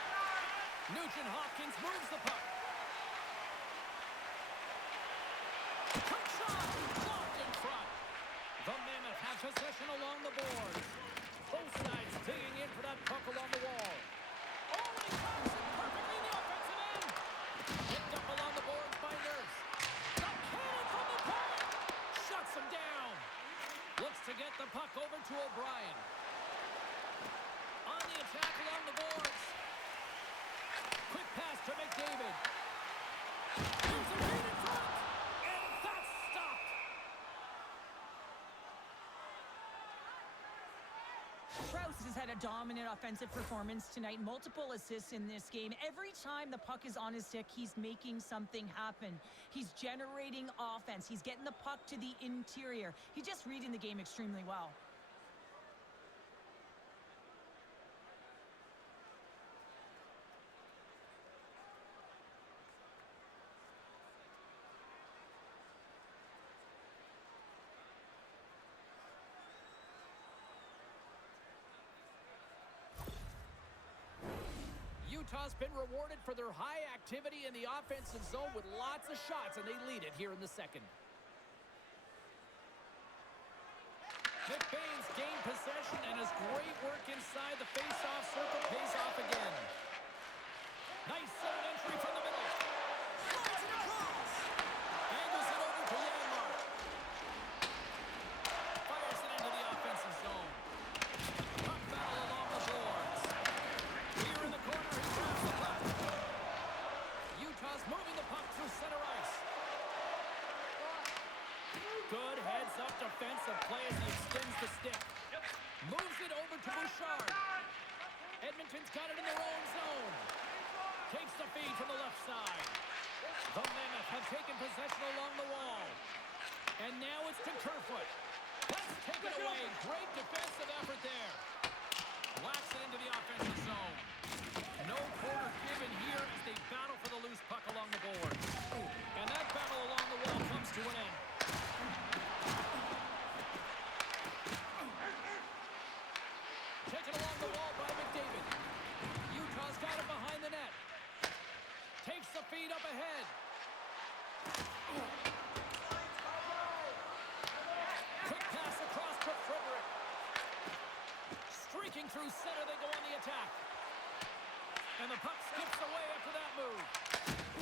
Nugent Hopkins moves the puck. Quick shot! Blocked in front. The Mammoth have possession along the boards. Both sides digging in for that puck along the wall. Oh, and he comes in perfectly in the offensive end. Picked up along the boards by Nurse. The cannon from the point. Shuts him down. Looks to get the puck over to O'Brien. On the attack along the boards. Quick pass to McDavid. Here's a lead in front. And that's stopped. Strauss has had a dominant offensive performance tonight. Multiple assists in this game. Every time the puck is on his stick, he's making something happen. He's generating offense. He's getting the puck to the interior. He's just reading the game extremely well. Utah's been rewarded for their high activity in the offensive zone with lots of shots, and they lead it here in the second. McBain's gained possession, and his great work inside the face-off circle pays off again. Nice zone entry from the middle. Slides it across. Angles it over to Yanmark. Fires it into the offensive zone. Puck battle along the boards. Here in the corner, he grabs the puck. Utah's moving the puck through center ice. Good heads-up defensive play as he extends the stick. Moves it over to Bouchard. Edmonton's got it in their own zone. Takes the feed from the left side. The Mammoth have taken possession along the wall. And now it's to Kerfoot. That's taken away. Great defensive effort there. Whacks it into the offensive zone. No quarter given here as they battle for the loose puck along the board. And that battle along the wall comes to an end. Taken along the wall by McDavid. Utah's got it behind the net. Takes the feed up ahead. Quick pass across to Frederick. Streaking through center, they go on the attack. And the puck skips away after that move.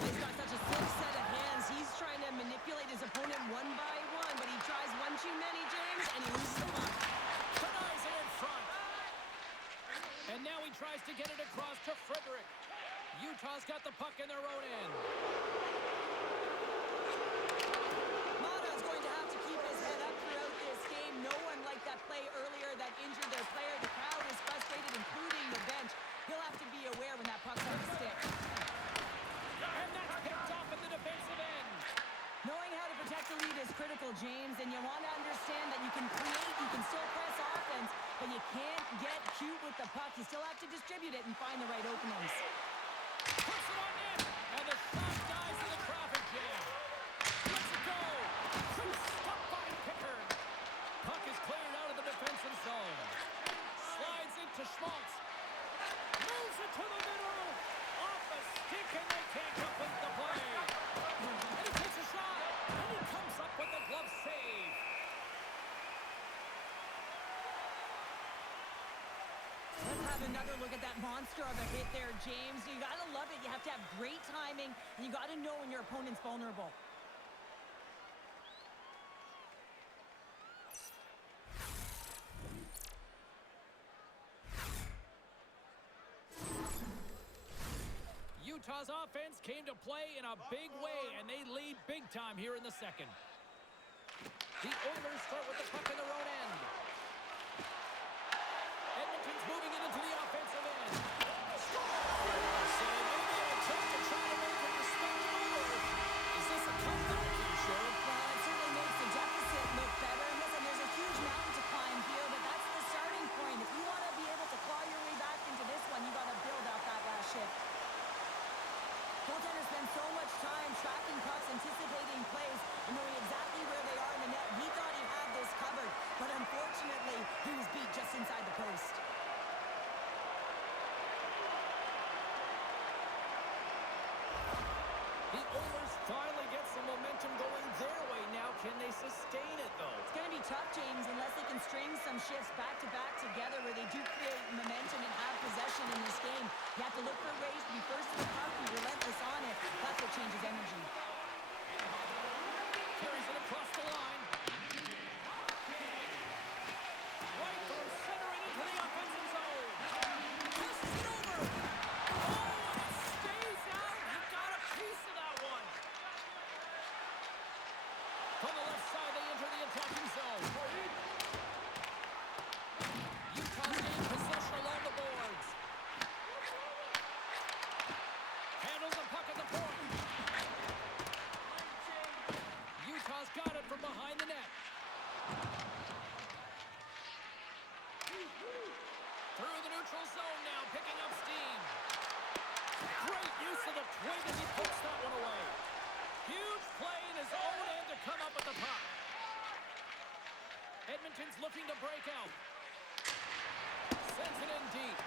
He's got such a slick set of hands. He's trying to manipulate his opponent one by one, but he tries one too many, James, and he loses the puck. Denies it in front. And now he tries to get it across to Frederick. Utah's got the puck in their own end. Mata's going to have to keep his head up throughout this game. No one liked that play earlier that injured their player. The crowd is frustrated, including the bench. He'll have to be aware when that puck starts to stick. And that's picked off at the defensive end. Knowing how to protect the lead is critical, James, and you want to understand that you can create, you can still press offense, but you can't get cute with the puck. You still have to distribute it and find the right openings. Puts it on in, and the shot dies in the traffic jam. Lets it go. Quick stop by Pickard. Puck is cleared out of the defensive zone. Slides into Schmaltz. Moves it to the middle. Off a stick, and they can't complete the play. And he takes a shot, and he comes up with the glove save. Let's have another look at that monster of a hit there, James. You got to love it. You have to have great timing, and you got to know when your opponent's vulnerable. Utah's offense came to play in a big way, and they lead big time here in the second. The Oilers start with the puck in their own end. Edmonton's moving it into the offensive end. So maybe a attempt to try to make it respectable. Is this a comeback here, Sheriff? Well, it certainly makes the deficit look better. And listen, there's a huge mountain to climb here, but that's the starting point. If you want to be able to claw your way back into this one, you got to build out that last shift. Goaltender spends so much time tracking pucks, anticipating plays, and knowing exactly where they are in the net. He thought he had this covered, but unfortunately, he was beat just inside the post. The Oilers finally get some momentum going their way now. Can they sustain it, though? It's going to be tough, James, unless they can string some shifts back-to-back together where they do create momentum and have possession in this game. You have to look for ways to be first to the puck, be relentless on it. That's what changes energy. Carries it across the line. Right through center and into the offensive zone. Passes it over. Oh, and it stays out. He got a piece of that one. From the left side, they enter the attacking zone. Utah's gained possession along the boards. Handles the puck at the point. Utah's got it from behind the net. Through the neutral zone now, picking up steam. Great use of the twig as he puts that one away. Huge play in his own end to come up with the puck. Edmonton's looking to break out. Sends it in deep.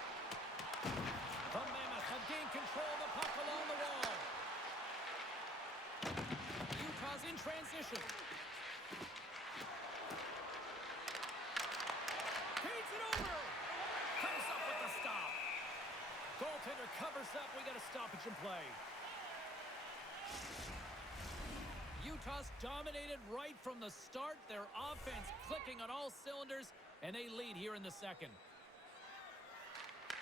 The Mammoth have gained control of the puck along the wall. Utah's in transition. Feeds it over. Comes up with the stop. Goaltender covers up. We got a stoppage in play. Utah's dominated right from the start. Their offense clicking on all cylinders, and they lead here in the second.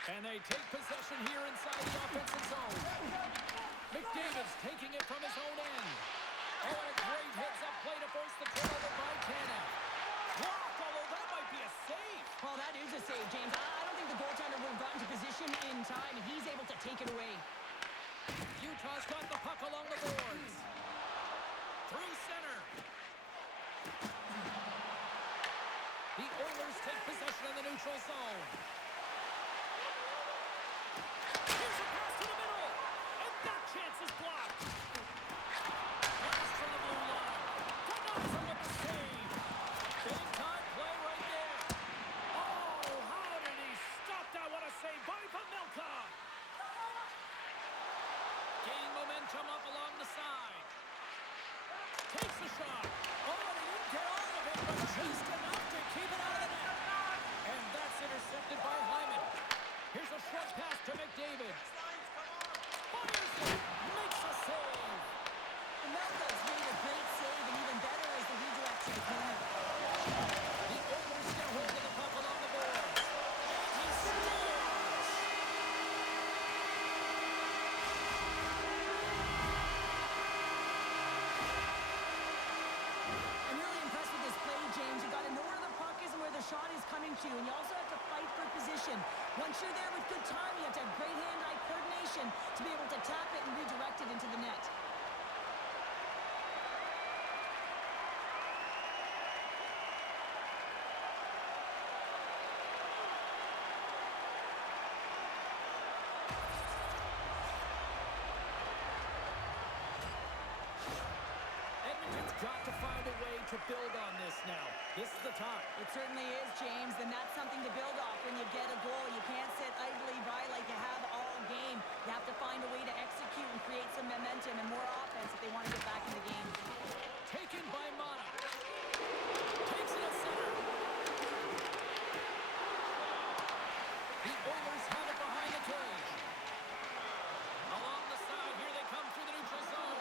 And they take possession here inside the offensive zone. McDavid's taking it from his own end. Oh, and a great heads-up play to force the turnover by Tanev. Blocked, although that might be a save. Well, that is a save, James. I don't think the goaltender would have gotten to position possession in time, and he's able to take it away. Utah's got the puck along the boards. Through center. The Oilers take possession in the neutral zone. Here's a pass to the middle. And that chance is blocked. Pass from the blue line. Denies him with the save. Big time play right there. Oh, how did he stop that? What a save by Pamelka. Gain momentum up along the side. Takes the shot. Oh, he didn't get all of it, but just enough to keep it out of the net. And that's intercepted by Hyman. Here's a short pass to McDavid. Fires it. Makes a save. Melka's made a great save, and even better is the redirect to the corner. The Oilers get hold of the puck along the boards. And he scores. I'm really impressed with this play, James. You got to know where the puck is and where the shot is coming to, and you also have to fight for position. Once you're there with good time, you have to have great hand-eye coordination to be able to tap it and redirect it into the net. Edmonton's got to find a way to build on this now. This is the time. It certainly is, James, and that's something to build off when you get a goal. You can't sit idly by like you have all game. You have to find a way to execute and create some momentum and more offense if they want to get back in the game. Taken by Mana. Takes it at center. The Oilers have it behind the cage. Along the side, here they come through the neutral zone.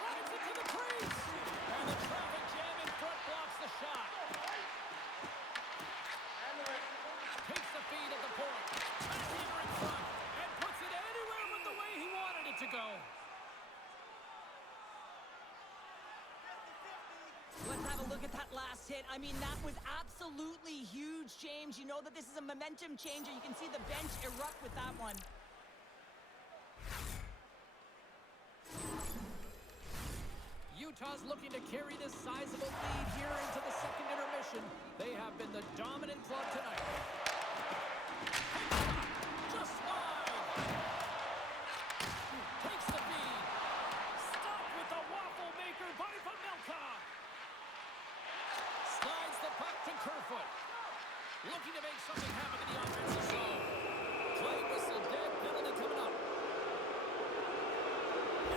Drives it to the crease. And the traffic jam in front blocks the shot. Takes the feed at the point. Backhander in front. And puts it anywhere but the way he wanted it to go. Let's have a look at that last hit. I mean, that was absolutely huge, James. You know that this is a momentum changer. You can see the bench erupt with that one. Utah's looking to carry this sizable lead here into the second intermission. They have been the dominant club tonight. Just wide. Takes the feed. Stopped with the waffle maker by Pamelka. Slides the puck to Kerfoot. Looking to make something happen in the offensive zone. Play whistle dead. Penalty coming up.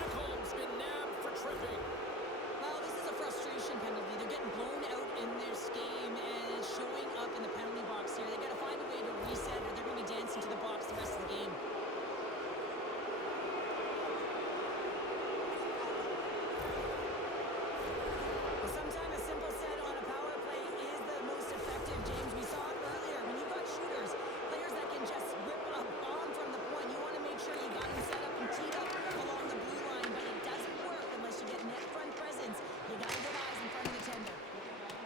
Ekholm's been nabbed for tripping. Well, this is a frustration penalty. They're getting blown out in this game, and it's showing up in the penalty box here. They got to find a way to reset, or they're going to be dancing to the box the rest of the game. Well, sometimes a simple set on a power play is the most effective, James. We saw it earlier. When you've got shooters, players that can just whip a bomb from the point, you want to make sure you got them set up and teed up along the blue line, but it doesn't work unless you get net front presence. You got to get eyes in front of the tender.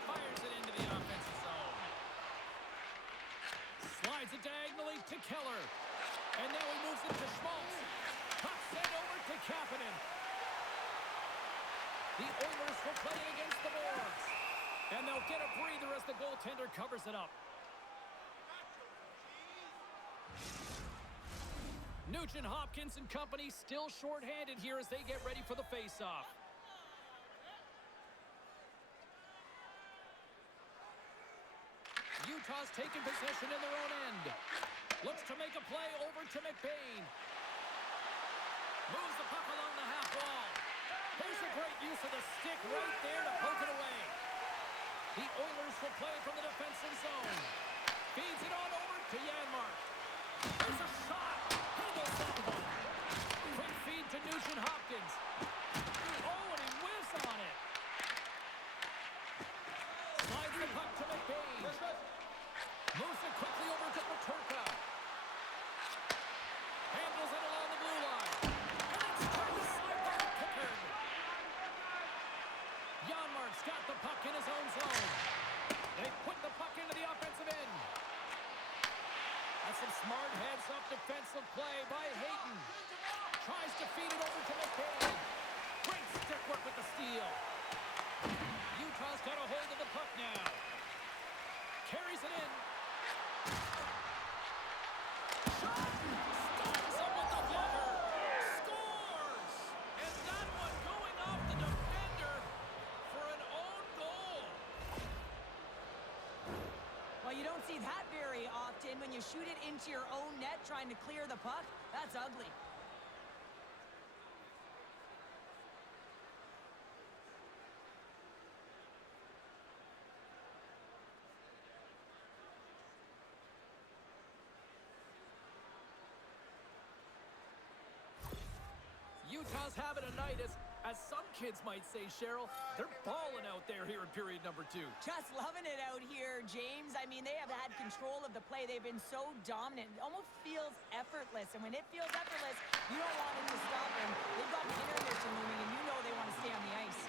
Fires it into the offensive zone. Slides it diagonally to Keller. And now he moves it to Schmaltz. Puck sent over to Kapanen. The Oilers will play it against the boards. And they'll get a breather as the goaltender covers it up. Nugent Hopkins and company still shorthanded here as they get ready for the face-off. Utah's taking possession in their own end. Looks to make a play over to McBain. Moves the puck along the half wall. There's a great use of the stick right there to poke it away. The Oilers will play from the defensive zone. Feeds it on over to Janmark. There's a shot. Handles that one. Quick feed to Nugent Hopkins. Oh, and he whiffs on it. Slides the puck to McBain. Moves it quickly over to Paterka. Handles it along the blue line. And it's turned to slide by Pickard. Janmark's got the puck in his own zone. They put the puck into the offensive end. That's Well, you don't see that very often when you shoot it into your own net trying to clear the puck. That's ugly. Utah's having a night, as some kids might say, Cheryl. They're balling out there here in period number 2. Just loving it out here, James. I mean, they have had control of the play. They've been so dominant. It almost feels effortless. And when it feels effortless, you don't want it to stop. And they've got the intermission looming, and you know they want to stay on the ice.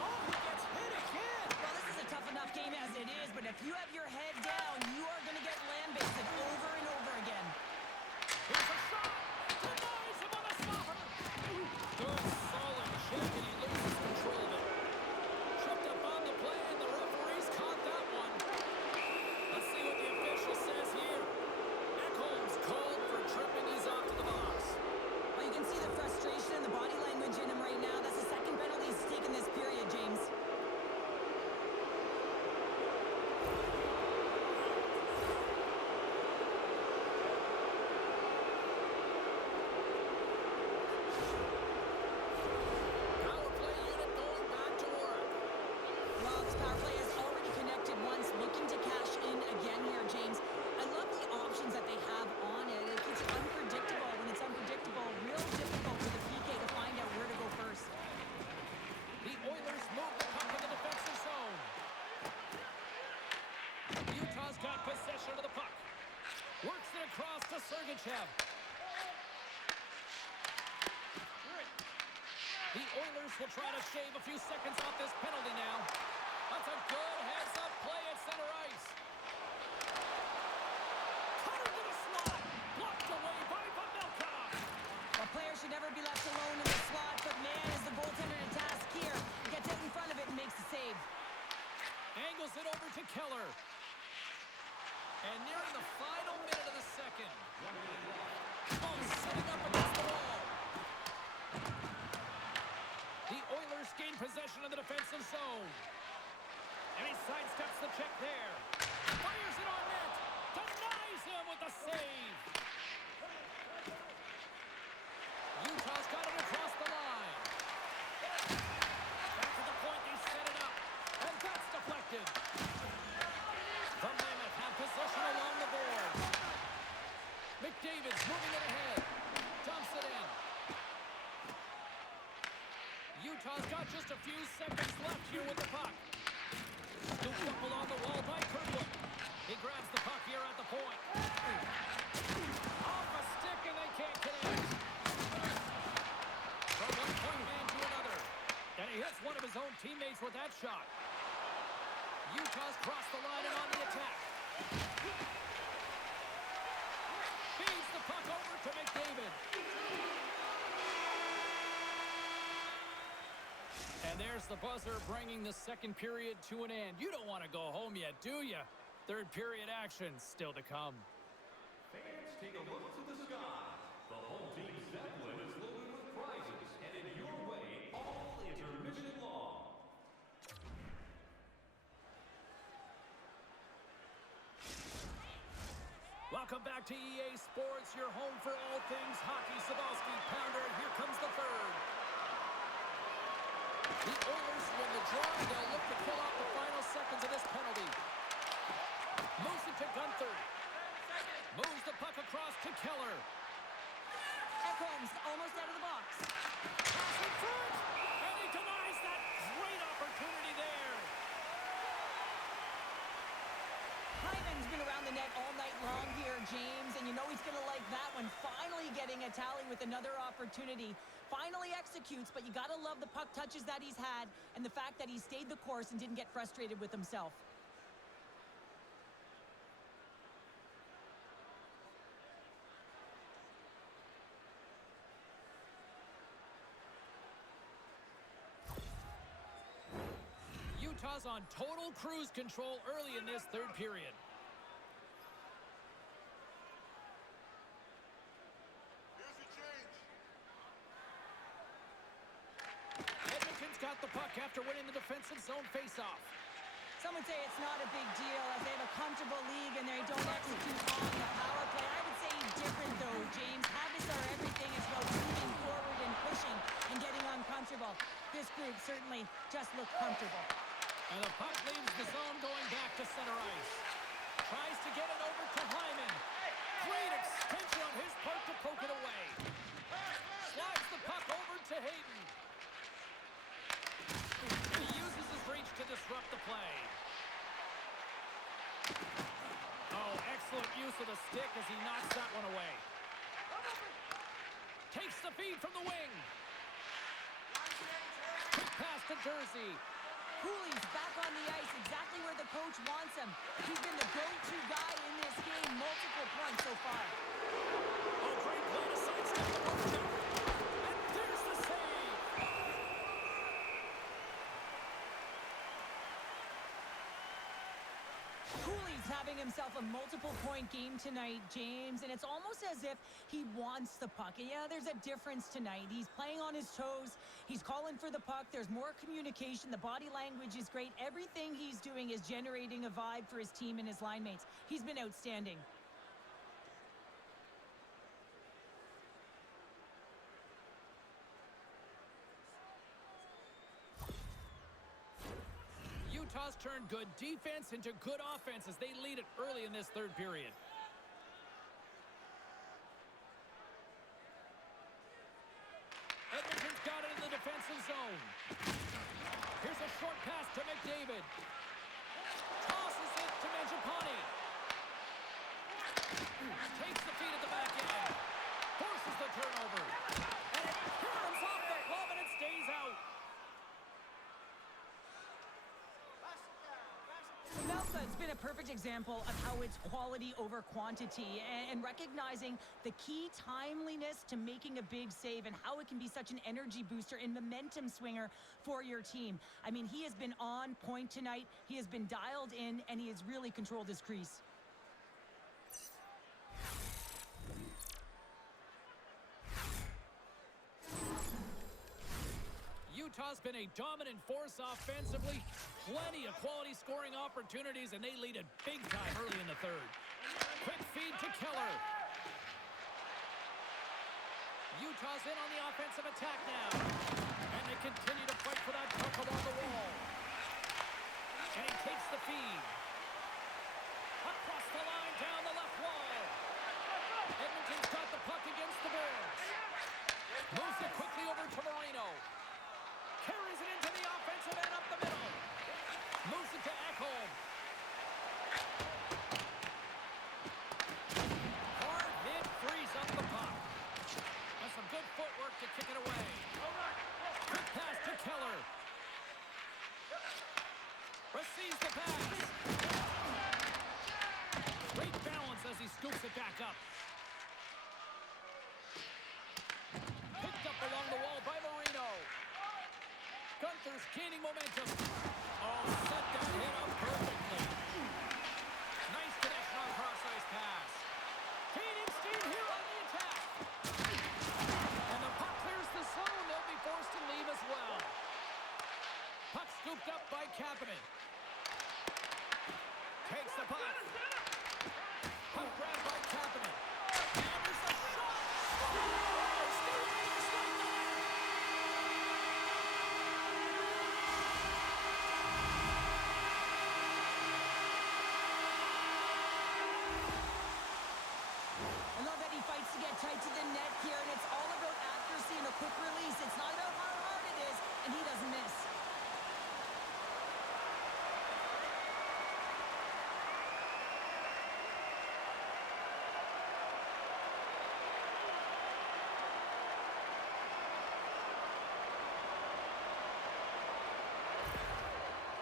Oh, he gets hit again! Well, this is a tough enough game as it is, but if you have your head down, you are going to get lambasted over and over again. Here's a shot! Denies him on a stopper! Good, solid check, and he loses control of it. Tripped up on the play, and the referees caught that one. Let's see what the official says here. Ekholm's called for tripping. He's off to the box. Well, you can see the frustration and the body language in him right now. That's the second penalty he's taken this period, James. Power play unit going back to work. Well, this power play has already connected once, looking to cash in again here, James. I love the options that they have on it. It keeps it unpredictable. When it's unpredictable, real difficult for the PK to find out where to go first. The Oilers move the puck in the defensive zone. Utah's got possession of the puck. Works it across to Sergachev. The Oilers will try to shave a few seconds off this penalty now. That's a good heads-up play at center ice. Cutter to the slot. Blocked away by Pavelka. A player should never be left alone in the slot, but man, is the goaltender to task here. He gets out in front of it and makes the save. Angles it over to Keller. And nearing the final minute of the second. Oh, sitting up against the wall. The Oilers gain possession of the defensive zone. And he sidesteps the check there. Fires it on net. Denies him with the save. Utah's got it across the line. Back to the point, they set it up. And that's deflected. The Mammoth have possession along the boards. McDavid's moving it ahead. Dumps it in. Utah's got just a few seconds left here with the puck. Scooped up along the wall by Kirkwood. He grabs the puck here at the point. Off a stick, and they can't connect. From one point man to another. And he hits one of his own teammates with that shot. Utah's crossed the line and on the attack. Feeds the puck over to McDavid. And there's the buzzer, bringing the second period to an end. You don't want to go home yet, do you? Third period action still to come. Fans, take a look to the sky. The home team's Zeppelin is loaded with prizes, headed your way all intermission long. Welcome back to EA Sports, your home for all things hockey. Sabalski, Pounder, here comes the third. The Oilers win the draw. They'll look to kill off the final seconds of this penalty. Moves it to Gunther. Moves the puck across to Keller. Ekholm's almost out of the box. Pass in front. And he denies that great opportunity there. Hyman's been around the net all night long here, James, and you know he's going to like that one. Finally getting a tally with another opportunity. Finally executes, but you got to love the puck touches that he's had and the fact that he stayed the course and didn't get frustrated with himself. Utah's on total cruise control early in this third period. Edmonton's got the puck after winning the defensive zone faceoff. Some would say it's not a big deal as they have a comfortable league and they don't execute on the power play. I would say different though, James. Habits are everything. It's about moving forward and pushing and getting uncomfortable. This group certainly just looked comfortable. And the puck leaves the zone going back to center ice. Tries to get it over to Hyman. Great extension on his part to poke it away. Slides the puck over to Hayden. He uses his reach to disrupt the play. Oh, excellent use of the stick as he knocks that one away. Takes the feed from the wing. Quick pass to Jersey. Cooley's back on the ice, exactly where the coach wants him. He's been the go-to guy in this game, multiple points so far. Oh, great play to sidestep the poke. And there's the save. Cooley's having himself a multiple-point game tonight, James, and it's almost as if he wants the puck. And yeah, there's a difference tonight. He's playing on his toes. He's calling for the puck. There's more communication. The body language is great. Everything he's doing is generating a vibe for his team and his line mates. He's been outstanding. Utah's turned good defense into good offense as they lead it early in this third period. Edmonton's got it in the defensive zone. Here's a short pass to McDavid. Tosses it to Mangiapane. Takes the feed at the back end. Forces the turnover. And it comes off the glove and it stays out. Melka, it's been a perfect example of how it's quality over quantity and recognizing the key timeliness to making a big save and how it can be such an energy booster and momentum swinger for your team. I mean, he has been on point tonight. He has been dialed in, and he has really controlled his crease. Utah's been a dominant force offensively. Plenty of quality scoring opportunities, and they lead it big time early in the third. Quick feed to Keller. Utah's in on the offensive attack now. And they continue to fight for that puck along the wall. And he takes the feed. Across the line, down the left wall. Edmonton's got the puck against the boards. Moves it quickly over to Marino. Carries it into the offensive end up the middle. Moves it to Ekholm. Hard hit, frees up the puck. And some good footwork to kick it away. Quick pass to Keller. Receives the pass. Great balance as he scoops it back up. Picked up along the wall by Marino. Gunther's gaining momentum. Oh, set that hit up perfectly. Nice connection on cross-ice pass. Gaining steam here on the attack. And the puck clears the zone. They'll be forced to leave as well. Puck scooped up by Kapanen. Takes the puck. Puck grabbed by Kapanen. And there's a shot. To get tight to the net here, and it's all about accuracy and a quick release. It's not about how hard it is, and he doesn't miss.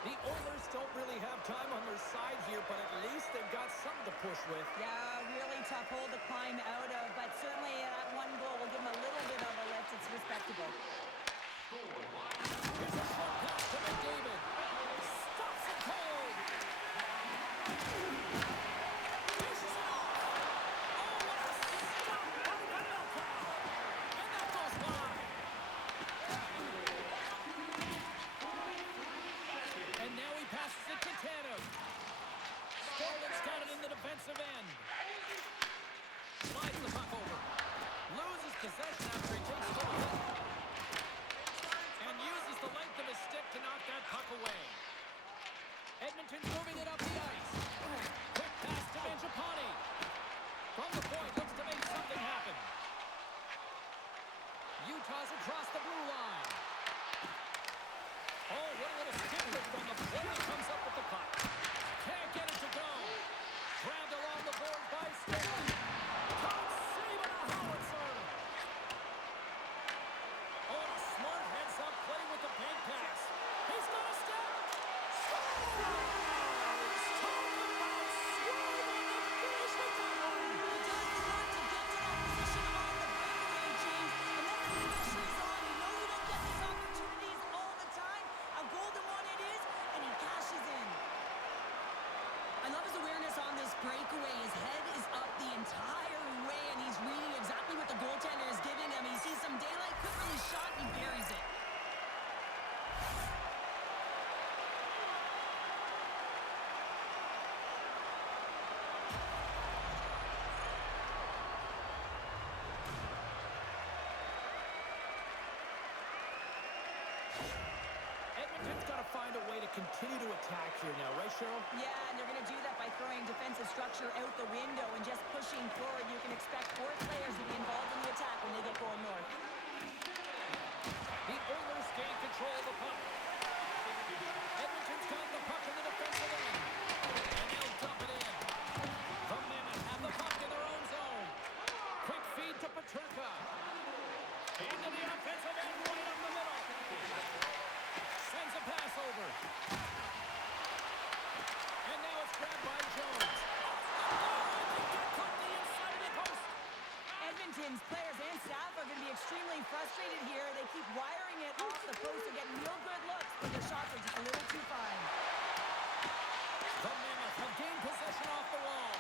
The Oilers don't really have time on their side here, but at least they've got something to push with. Yeah, really tough hole to climb out of, but certainly that one goal will give him a little bit of a lift. It's respectable. Here's a short pass to McDavid. Stops it cold. Dishes it off. Oh, what a stop by Mammoth. And that goes wide. And now he passes it to Ted. on the play and comes up with the puck. Can't get it to go. Grabbed along the board by Stanley. Caught saving a howitzer. Oh, a smart heads-up play with the bank pass. He's got a step. Scores! Talk about swerve on the finish with that one. He does the work to get to that position on the breakaway, James. And then when the pressure's on, you know you don't get these opportunities all the time. A golden one it is, and he cashes in. I love his awareness on this breakaway. His head is up the entire way, and he's reading exactly what the goaltender is giving him. He sees some daylight, quick release shot, and he buries it. Edmonton's got to find a way to continue to attack here now, right, Cheryl? Yeah, and they're going to do that by throwing defensive structure out the window and just pushing forward. You can expect 4 players to be involved in the attack when they get going north. The Oilers gain control of the puck. Edmonton's got the puck in the defensive end. And they'll dump it in. The Mammoth have the puck in their own zone. Quick feed to Paterka. Into the offensive end, right up the middle. Sends a pass over. And now it's grabbed by Jones. Caught the inside of the post. Edmonton's players and staff are going to be extremely frustrated here. They keep wiring it off the post and getting real good looks, but their shots are just a little too fine. The Mammoth have gained possession off the wall.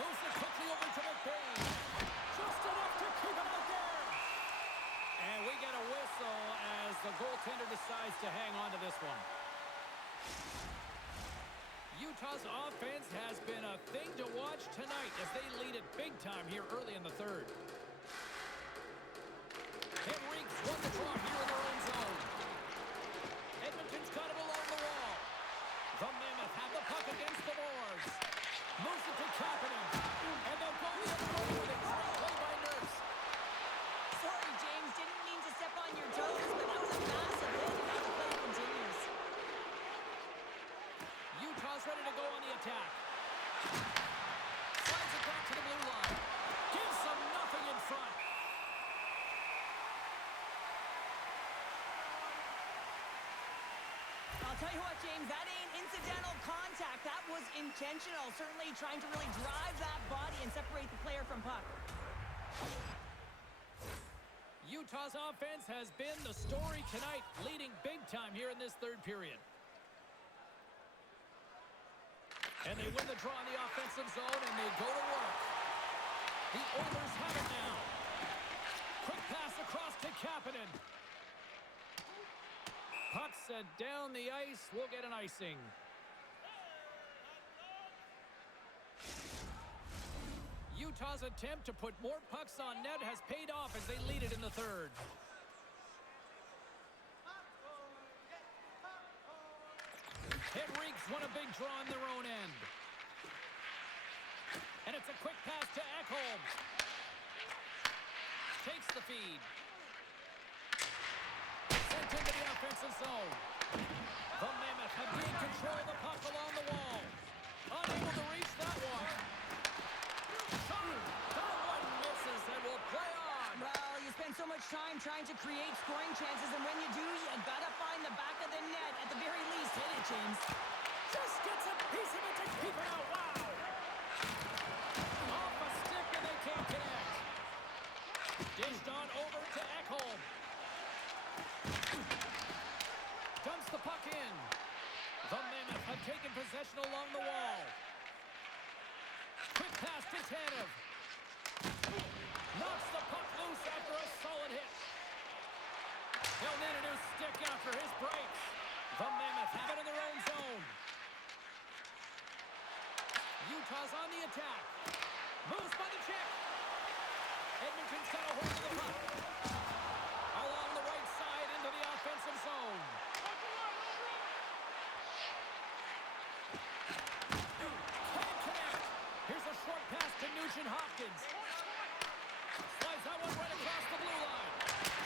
Moves it quickly over to McBain. Just enough to keep it out there. And we get a whistle as the goaltender decides to hang on to this one. Utah's offense has been a thing to watch tonight as they lead it big time here early in the third. Henrique's won the draw here in their own zone. Edmonton's got it along the wall. The Mammoth have the puck against the boards. Moves it to Kapanen. And they'll go the other way with a great play by Nurse. Sorry, James. Didn't mean to step on your toes, but that was a massive hit, and now the play continues. Utah's ready to go on the attack. Slides it back to the blue line. Gives them nothing in front. I'll tell you what, James, that ain't incidental contact. That was intentional. Certainly trying to really drive that body and separate the player from puck. Utah's offense has been the story tonight, leading big time here in this third period. And they win the draw in the offensive zone, and they go to work. The Oilers have it now. Quick pass across to Kapanen. Puck set down the ice. We'll get an icing. Utah's attempt to put more pucks on net has paid off as they lead it in the third. Henrique's won a big draw on their own end. And it's a quick pass to Ekholm. Takes the feed. Sent into the offensive zone. The Mammoth have gained control of the puck along the wall. Unable to reach that one. That one misses and will play on. Well, you spend so much time trying to create scoring chances, and when you do, you gotta find the back of the net. At the very least, hit it, James. Just gets a piece of it to keep it out. Wow. Off a stick and they can't connect. Dished on over to Ekholm. Dumps the puck in. The Mammoth have taken possession along the wall. Quick pass to Tanev. Knocks the puck loose after a solid hit. He'll need a new stick after his breaks. The Mammoth have it in their own zone. Utah's on the attack. Moves by the check. Edmonton's got a hold of the puck. Along the right side into the offensive zone. Can't connect. Here's a short pass to Nugent-Hopkins. Slides that one right across the blue line.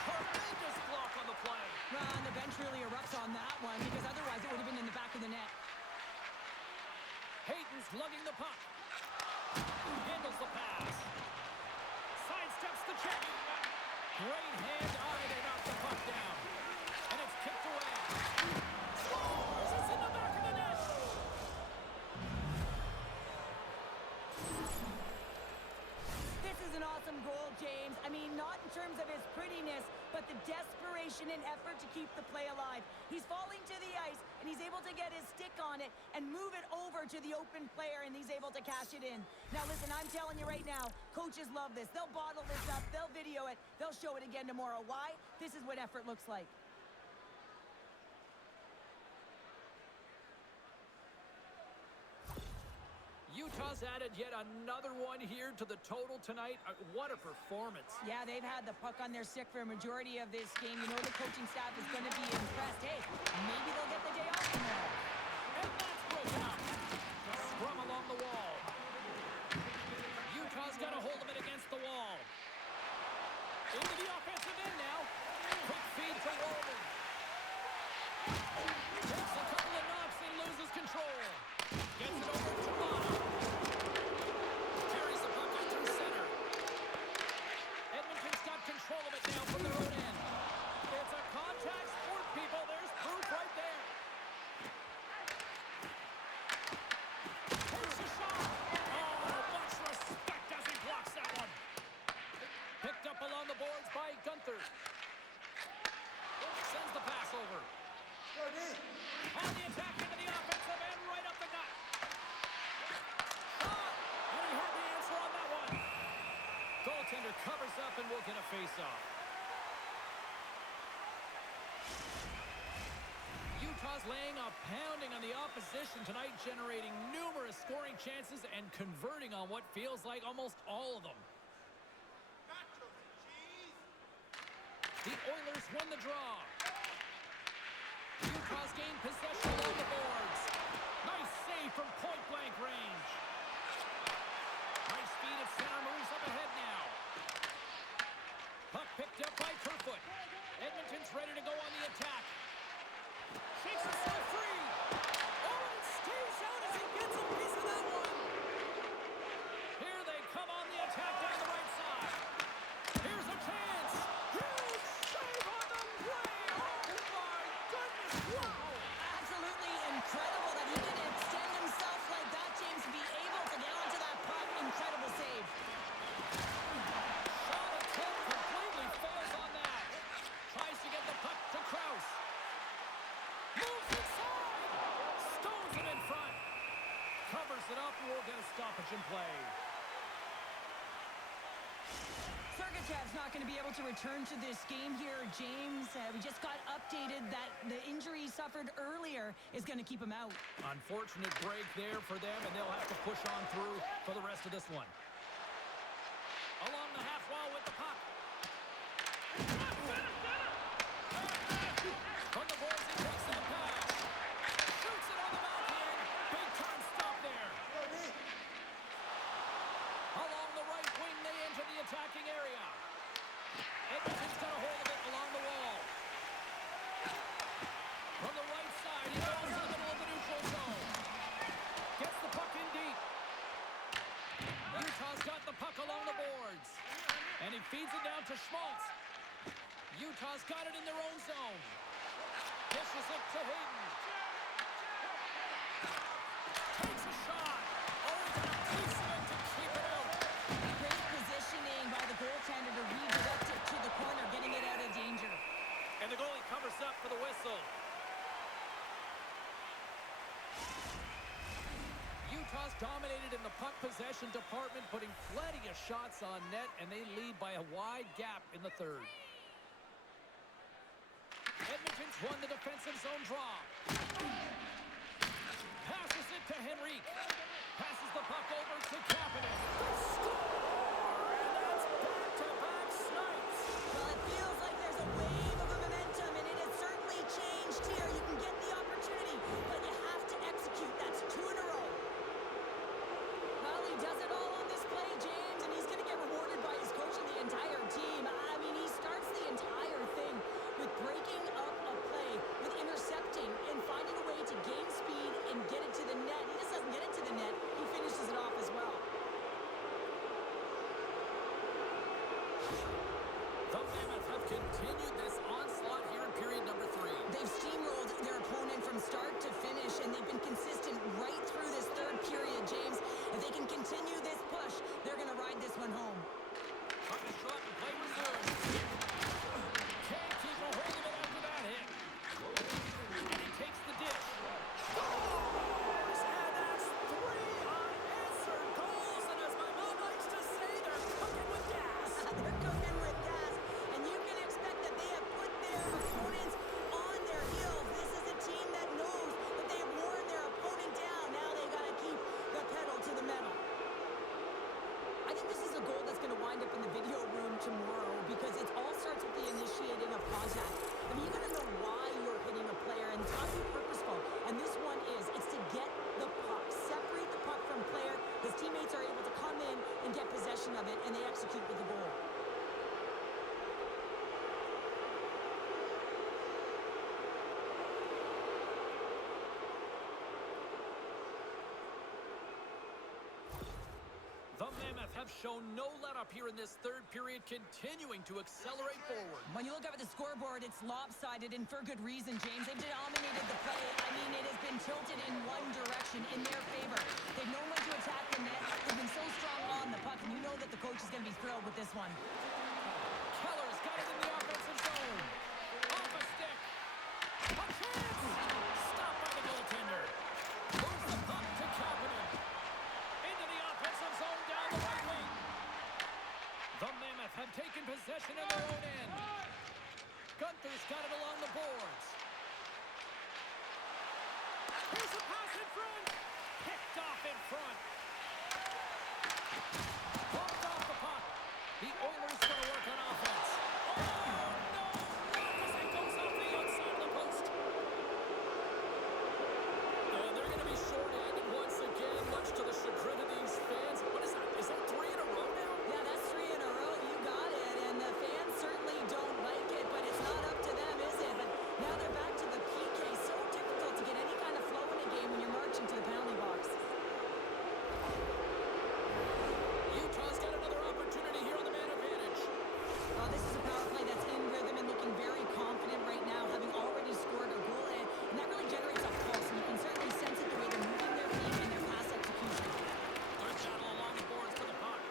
Tremendous block on the play. Well, and the the bench really erupts on that one because otherwise it would have been in the back of the net. Hayden's lugging the puck. Handles the pass. Sidesteps the check. Great hand-eye to knock the puck down. And it's kicked away. Scores! It's in the back of the net. This is an awesome goal, James. I mean, not in terms of his prettiness, but the desperation and effort to keep the play alive. He's falling to the ice, and he's able to get his stick on it and move it over to the open player, and he's able to cash it in. Now, listen, I'm telling you right now, coaches love this. They'll bottle this up. They'll video it. They'll show it again tomorrow. Why? This is what effort looks like. Utah's added yet another one here to the total tonight. What a performance. Yeah, they've had the puck on their stick for a majority of this game. You know the coaching staff is going to be impressed. Hey, maybe they'll get the day off tomorrow. And that's broken up. Scrum along the wall. Utah's got a hold of it against the wall. Into the offensive end now. Quick feed to Walden. Takes a couple of knocks and loses control. Gets it over to Madmoth. Carries the puck out through center. Edmonton's got control of it now from their own end. It's a contact sport, people. There's proof right there. Takes a shot. Oh, much respect as he blocks that one. Picked up along the boards by Gunther. Sends the pass over. On the attack into the offensive end, right up the gut. Shot! And he had the answer on that one. Goaltender covers up and will get a face-off. Utah's laying a pounding on the opposition tonight, generating numerous scoring chances and converting on what feels like almost all of them. The Oilers won the draw. Utah's gained possession along the boards. Nice save from point-blank range. Nice feed at center, moves up ahead now. Puck picked up by Kerfoot. Edmonton's ready to go on the attack. Shakes himself free. Oh, and stays out as he gets a piece of that one. Here they come on the attack down the right side. Here's a chance. Huge save on the play. Oh, my goodness. Wow. Absolutely incredible that he can extend himself like that, James, to be able to get onto that puck. Incredible save. Shot attempt completely fails on that. Tries to get the puck to Krause. Moves inside. Stones it in front. Covers it up and will get a stoppage in play. Sergachev's not going to be able to return to this game here, James. We just got updated that the injury suffered earlier is going to keep him out. Unfortunate break there for them, and they'll have to push on through for the rest of this one. Along the half wall with the puck. From the boards, he takes that pass. Shoots it on the backhand. Big time stop there. Along the right wing, they enter the attacking area. Edmonton's got a hold of it along the wall. From the right side, he goes to the middle of the neutral zone. Gets the puck in deep. Utah's got the puck along the boards. And he feeds it down to Schmaltz. Utah's got it in their own zone. Dishes it to Hayden. Takes a shot. Oh, he's got a piece of it to keep it out. Great positioning by the goaltender to redirect it to the corner, getting it out of danger. And the goalie covers up for the whistle. Utah's dominated in the puck possession department, putting plenty of shots on net, and they lead by a wide gap in the third. Edmonton's won the defensive zone draw. Passes it to Henrique. Passes the puck over to Kapanen. Score! And that's back-to-back snipes. Well, it feels like there's a wave of momentum, and it has certainly changed here. You can get the opportunity, but you have to execute. That's 2 in a row. Well, he does it all on this play, James, and he's going to get rewarded by his coach and the entire team. I mean, he starts the entire thing with breaking up a play of it, and they execute with the goal. The Mammoth have shown no let-up here in this third period, continuing to accelerate forward. When you look up at the scoreboard, it's lopsided, and for good reason, James. They've dominated the play. I mean, it has been tilted in one direction, in their favor. They've known when to attack the net. They've been so strong on the puck, and you know that the coach is going to be thrilled with this one. Keller's got it in the offensive zone. Off a stick. A chance! Stopped by the goaltender. Moves the puck to Kapanen. Into the offensive zone down the right wing. The Mammoth have taken possession in their own end. Gunther's got it along the boards. Here's a pass in front. Picked off in front. Bumped off the puck. The Oilers going to work on offense. Oh, no! As it goes off the outside of the post. And they're going to be short-handed once again, much to the chagrin of these fans. What is that? Is that 3 in a row now? Yeah, that's 3 in a row. You got it. And the fans certainly don't like it, but it's not up to them, is it? But now they're back to the PK. So difficult to get any kind of flow in a game when you're marching to the penalty box. Utah's got another opportunity here on the man advantage. This is a power play that's in rhythm and looking very confident right now, having already scored a goal, and that really generates a pulse, and you can certainly sense it the way they're moving their feet and their pass execution. Good battle along the boards for the puck.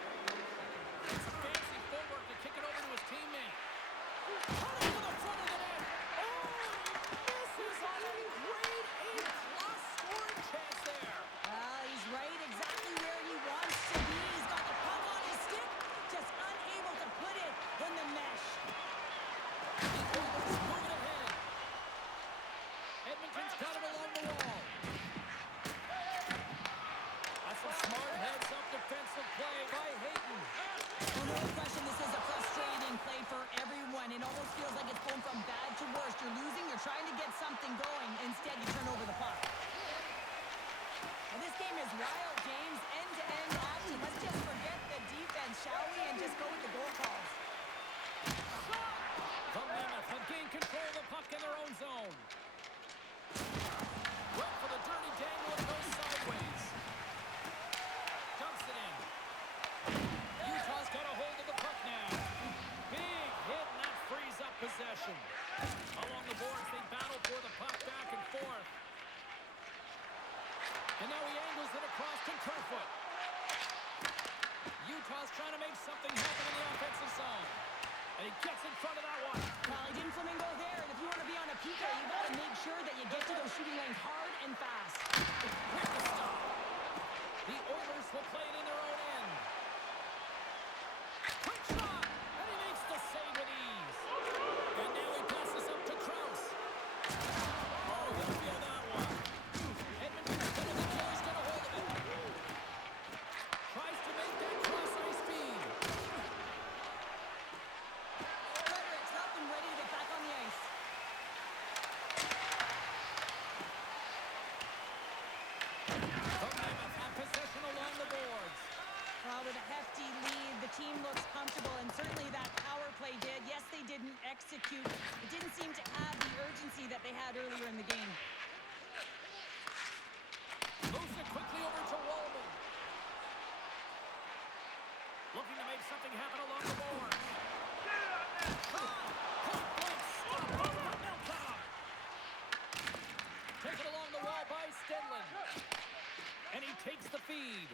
It's a fancy footwork to kick it over to his teammate. Cut it to the front of the net. Oh, this is on a grade A-plus scoring chance there. He's right exactly where he wants to be. He's got the puck on his stick, just unable to put it in the mesh. The Oilers moving ahead. Edmonton's got it along the wall. That's a smart heads-up defensive play by Hayton. Well, no question, this is a frustrating play for everyone. It almost feels like it's going from bad to worse. You're losing, you're trying to get something going. Instead, you turn over the puck. Well, this game is wild, James. End-to-end action. Let's just forget the defense, shall we, and just go with the goal calls. The Mammoth have gained control of the puck in their own zone. Went for the dirty dangle and goes sideways. Dumps it in. Utah's got a hold of the puck now. Big hit, and that frees up possession. Along the boards, they battle for the puck back and forth. And now he angles it across to Kerfoot. Utah's trying to make something happen in the offensive zone. And he gets in front of that one. Well, he didn't flamingo there, and if you want to be on a PK, you got to make sure that you get to those shooting lanes hard and fast. Quick to stop. The Oilers will play it in their own end. Quick shot, and he makes the save with ease. And now he passes up to Krause. Oh, he'll feel that one. Edmonton's penalty killer's got a hold of it. Tries to make that cross-ice feed. Fredericks up and ready to get back on the ice. The Mammoth have possession along the boards. Well, with a hefty lead, the team looks comfortable, and certainly that power play did. Yes, they didn't execute. It didn't seem to have the urgency that they had earlier in the game. Moves it quickly over to Wallman. Looking to make something happen along the boards. Point blank stop over Meltdown. Taken along the wall by Stenlund. And he takes the feed.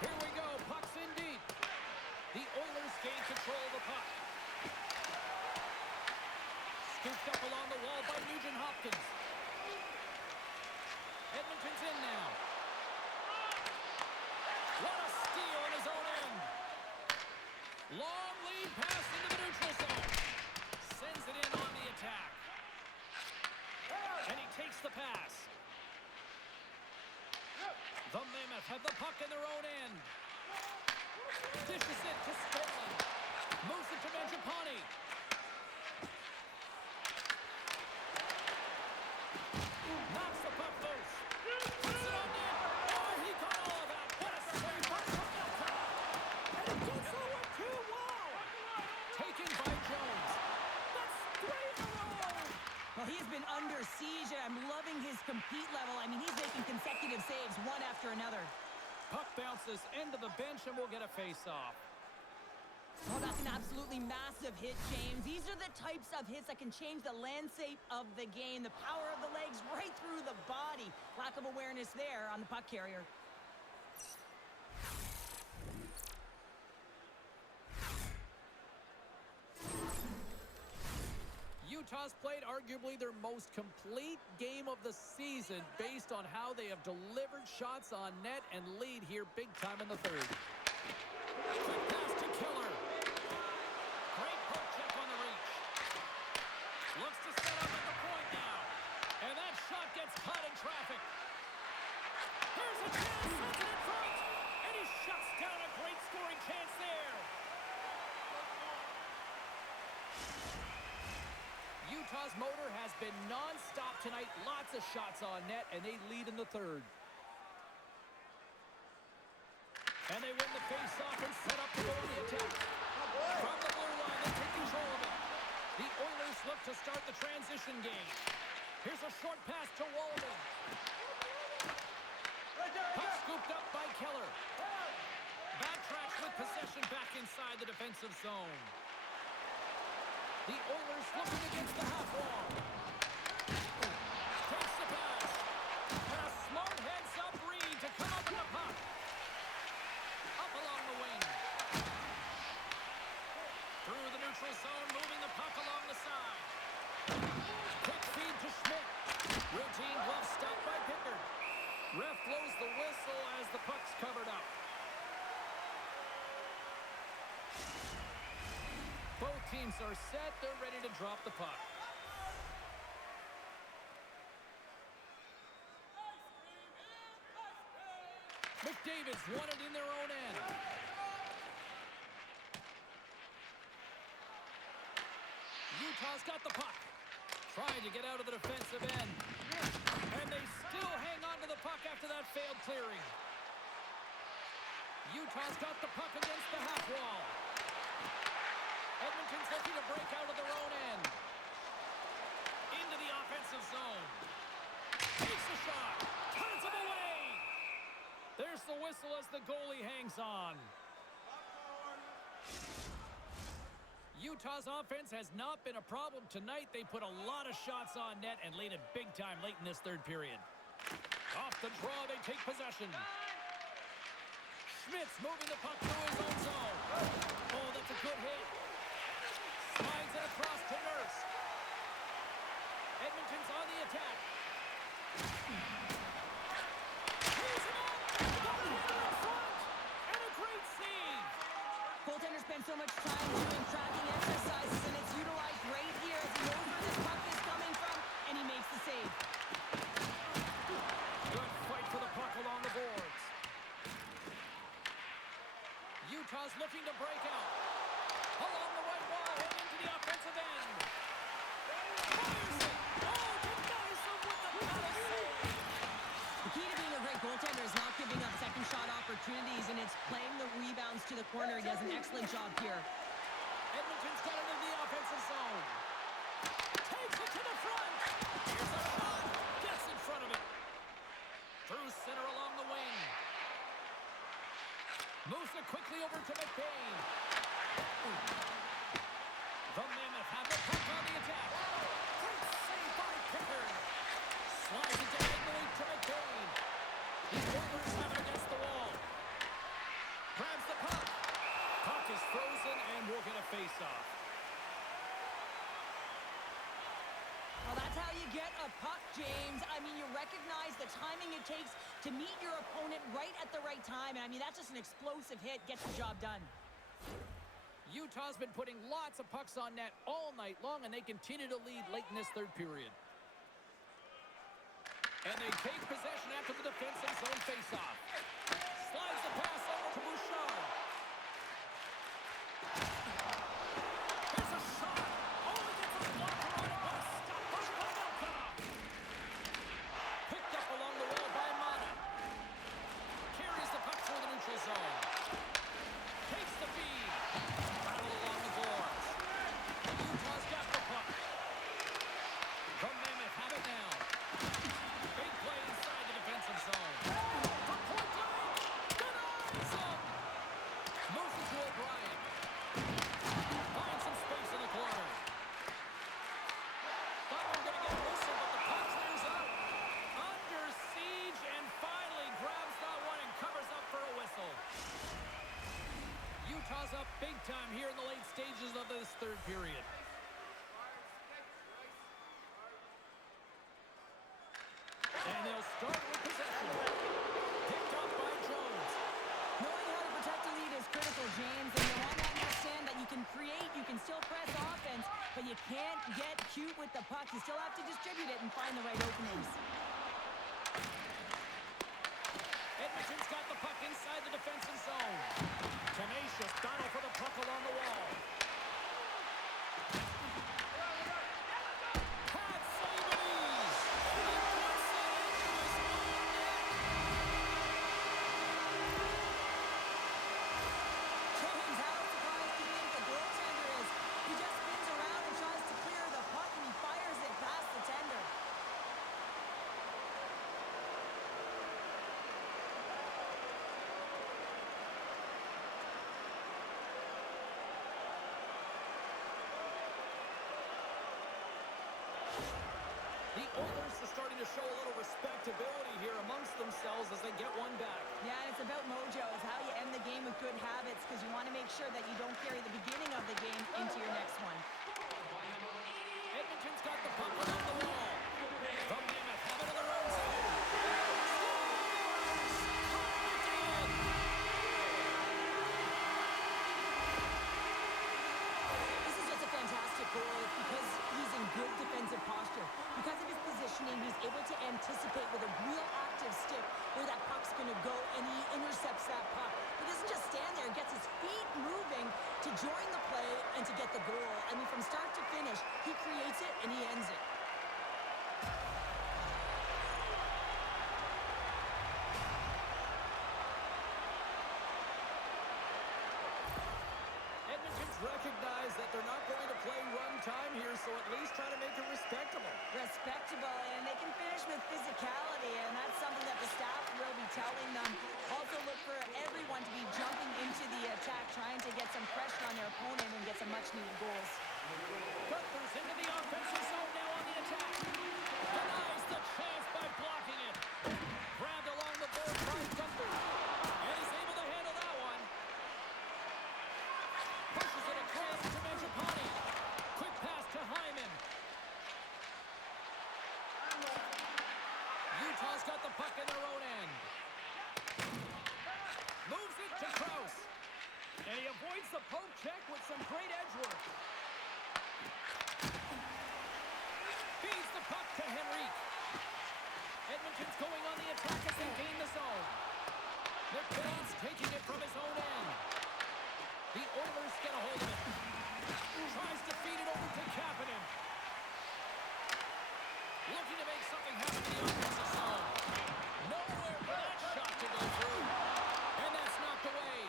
Here we go, puck's in deep. The Oilers gain control of the puck. Scooped up along the wall by Nugent-Hopkins. Edmonton's in now. What a steal in his own end. Long lead pass into the neutral zone. Sends it in on the attack. And he takes the pass. The Mammoth have the puck in their own end. Dishes it to Stenlund. Moves it to Mangiapane. Knocks the puck loose. Puts it on net. Oh, he got all of that. What a save by the compete level. I mean, he's making consecutive saves one after another. Puck bounces into the bench and we'll get a face-off. Oh, that's an absolutely massive hit, James. These are the types of hits that can change the landscape of the game. The power of the legs right through the body. Lack of awareness there on the puck carrier. Utah's played arguably their most complete game of the season based on how they have delivered shots on net and lead here big time in the third. Quick pass to Killer. Great poke check on the reach. Looks to set up at the point now. And that shot gets caught in traffic. Here's a chance, sets it in front. And he shuts down a great scoring chance there. Utah's motor has been non-stop tonight. Lots of shots on net, and they lead in the third. And they win the face-off and set up to go on the attack. From the blue line, they take control of it. The Oilers look to start the transition game. Here's a short pass to Walden. Puck scooped up by Keller. Backtracks with possession back inside the defensive zone. The Oilers looking against the half wall. Takes the pass. And a smart heads-up read to come up with the puck. Up along the wing. Through the neutral zone, moving the puck along the side. Quick feed to Schmidt. Routine glove stop by Pickard. Ref blows the whistle as the puck's covered up. Both teams are set. They're ready to drop the puck. McDavid's won it in their own end. Utah's got the puck. Trying to get out of the defensive end. And they still hang on to the puck after that failed clearing. Utah's got the puck against the half wall. Edmonton's looking to break out of their own end. Into the offensive zone. Takes the shot. Turns him away. There's the whistle as the goalie hangs on. Utah's offense has not been a problem tonight. They put a lot of shots on net and lead it big time late in this third period. Off the draw, they take possession. Schmidt's moving the puck through his own zone. Oh, that's a good hit. Slides it across to Nurse. Edmonton's on the attack. He's him up. Got him in front. And a great save. Goaltender spends so much time doing tracking exercises, and it's utilized right here as he knows where this puck is coming from, and he makes the save. Good fight for the puck along the boards. Utah's looking to break out. Along the right wall and into the offensive end. Fires it. Oh, denies him with the penalty save. The key to being a great goaltender is not giving up second shot opportunities, and it's playing the rebounds to the corner. He does an excellent job here. Edmonton's got it in the offensive zone. Takes it to the front. Here's a shot. Gets in front of it. Through center along the wing. Moves it quickly over to McBain. The Mammoth have the puck on the attack. Great save by Pickard. Slides it diagonally to McBain. The Oilers have it against the wall. Grabs the puck. Puck is frozen and we'll get a face-off. Well, that's how you get a puck, James. I mean, you recognize the timing it takes to meet your opponent right at the right time. And I mean, that's just an explosive hit. Gets the job done. Utah's been putting lots of pucks on net all night long, and they continue to lead late in this third period. And they take possession after the defensive zone face-off. Slides the pass over to Bouchard. Here's a shot. Only gets a blocker on it, but a stop by Welcome. Picked up along the wall by Mata. Carries the puck through the neutral zone. Takes the feed. Battle along the boards. Utah's got the puck. The Mammoth have it now. Big draws up big time here in the late stages of this third period. And they'll start with possession. Picked up by Jones. Knowing how to protect a lead is critical, James, and you want to understand that you can create, you can still press offense, but you can't get cute with the puck. You still have to distribute it and find the right openings. Edmonton's got the puck inside the defensive zone. Tenacious battle for the puck along the wall. Pat Sabres! He puts it into his own net. James, how surprised do you think the goaltender is? He just spins around and tries to clear the puck, and he fires it past the tender. The Oilers are starting to show a little respectability here amongst themselves as they get one back. Yeah, and it's about mojo. It's how you end the game with good habits, because you want to make sure that you don't carry the beginning of the game into your next one. Edmonton's got the puck along the wall. The Mammoth have it in their own zone. This is just a fantastic goal. It's because he's in good defensive posture. Because of his positioning, he's able to anticipate with a real active stick where that puck's going to go, and he intercepts that puck. He doesn't just stand there. He gets his feet moving to join the play and to get the goal. I mean, from start to finish, he creates it and he ends it. Edmonton's recognized that they're not going to play run time here, so at least try to make it respectable. Respectable, and they can finish with physicality, and that's something that the staff will be telling them. Also look for everyone to be jumping into the attack, trying to get some pressure on their opponent and get some much-needed goals. Gunther's into the offensive zone now on the attack. Denies the chance by blocking it. Grabbed along the board by Gunther. And he's able to handle that one. Pushes it across to Mangiapane. Quick pass to Hyman. Utah's got the puck in their own end. Moves it to Krause. And he avoids the poke check with some great edge work. Feeds the puck to Henrique. Edmonton's going on the attack as they gain the zone. McBain's taking it from his own end. The Oilers get a hold of it. Tries to feed it over to Kapanen. Looking to make something happen in the offensive zone. Nowhere for that shot to go through. And that's knocked away.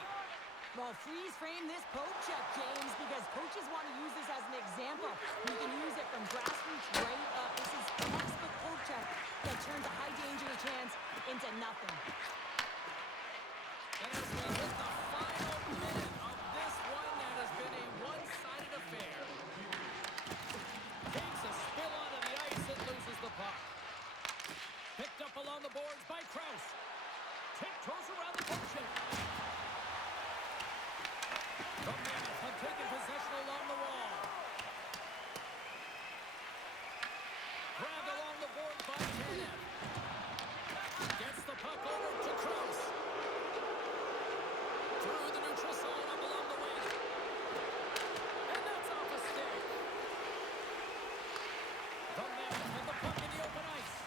Well, freeze frame this poke check, James, because coaches want to use this as an example. You can use it from grassroots right up. This is textbook poke check that turns a high danger chance into nothing. And as we hit the final minute of this one, that has been a one-sided affair. Takes a spill onto the ice and loses the puck. Picked up along the boards by Krause. Tiptoes around the poke check. The Mammoth have taken possession along the wall. Grabbed along the board by Tanev. Gets the puck over to Krause. Through the neutral zone up along the wing. And that's off a stick. The Mammoth with the puck in the open ice.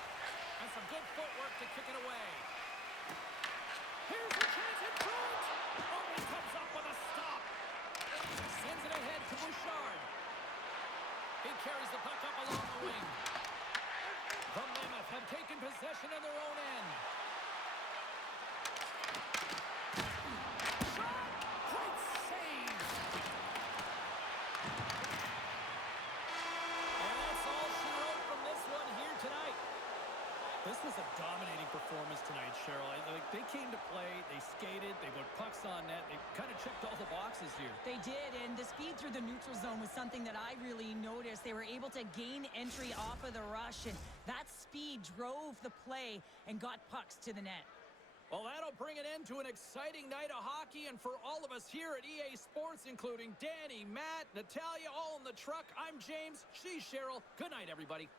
And some good footwork to kick it away. Here's a chance in front. Oh, he comes up with a stop. Sends it ahead to Bouchard. He carries the puck up along the wing. The Mammoth have taken possession in their own end. Shot! Great save! And that's all she wrote from this one here tonight. This was a dominating performance tonight, Cheryl. They came to play, they skated, they put pucks on net, they kind of checked all the boxes here. They did, and the speed through the neutral zone was something that I really noticed. They were able to gain entry off of the rush, and that speed drove the play and got pucks to the net. Well, that'll bring an end to an exciting night of hockey, and for all of us here at EA Sports, including Danny, Matt, Natalia, all in the truck, I'm James, she's Cheryl. Good night, everybody.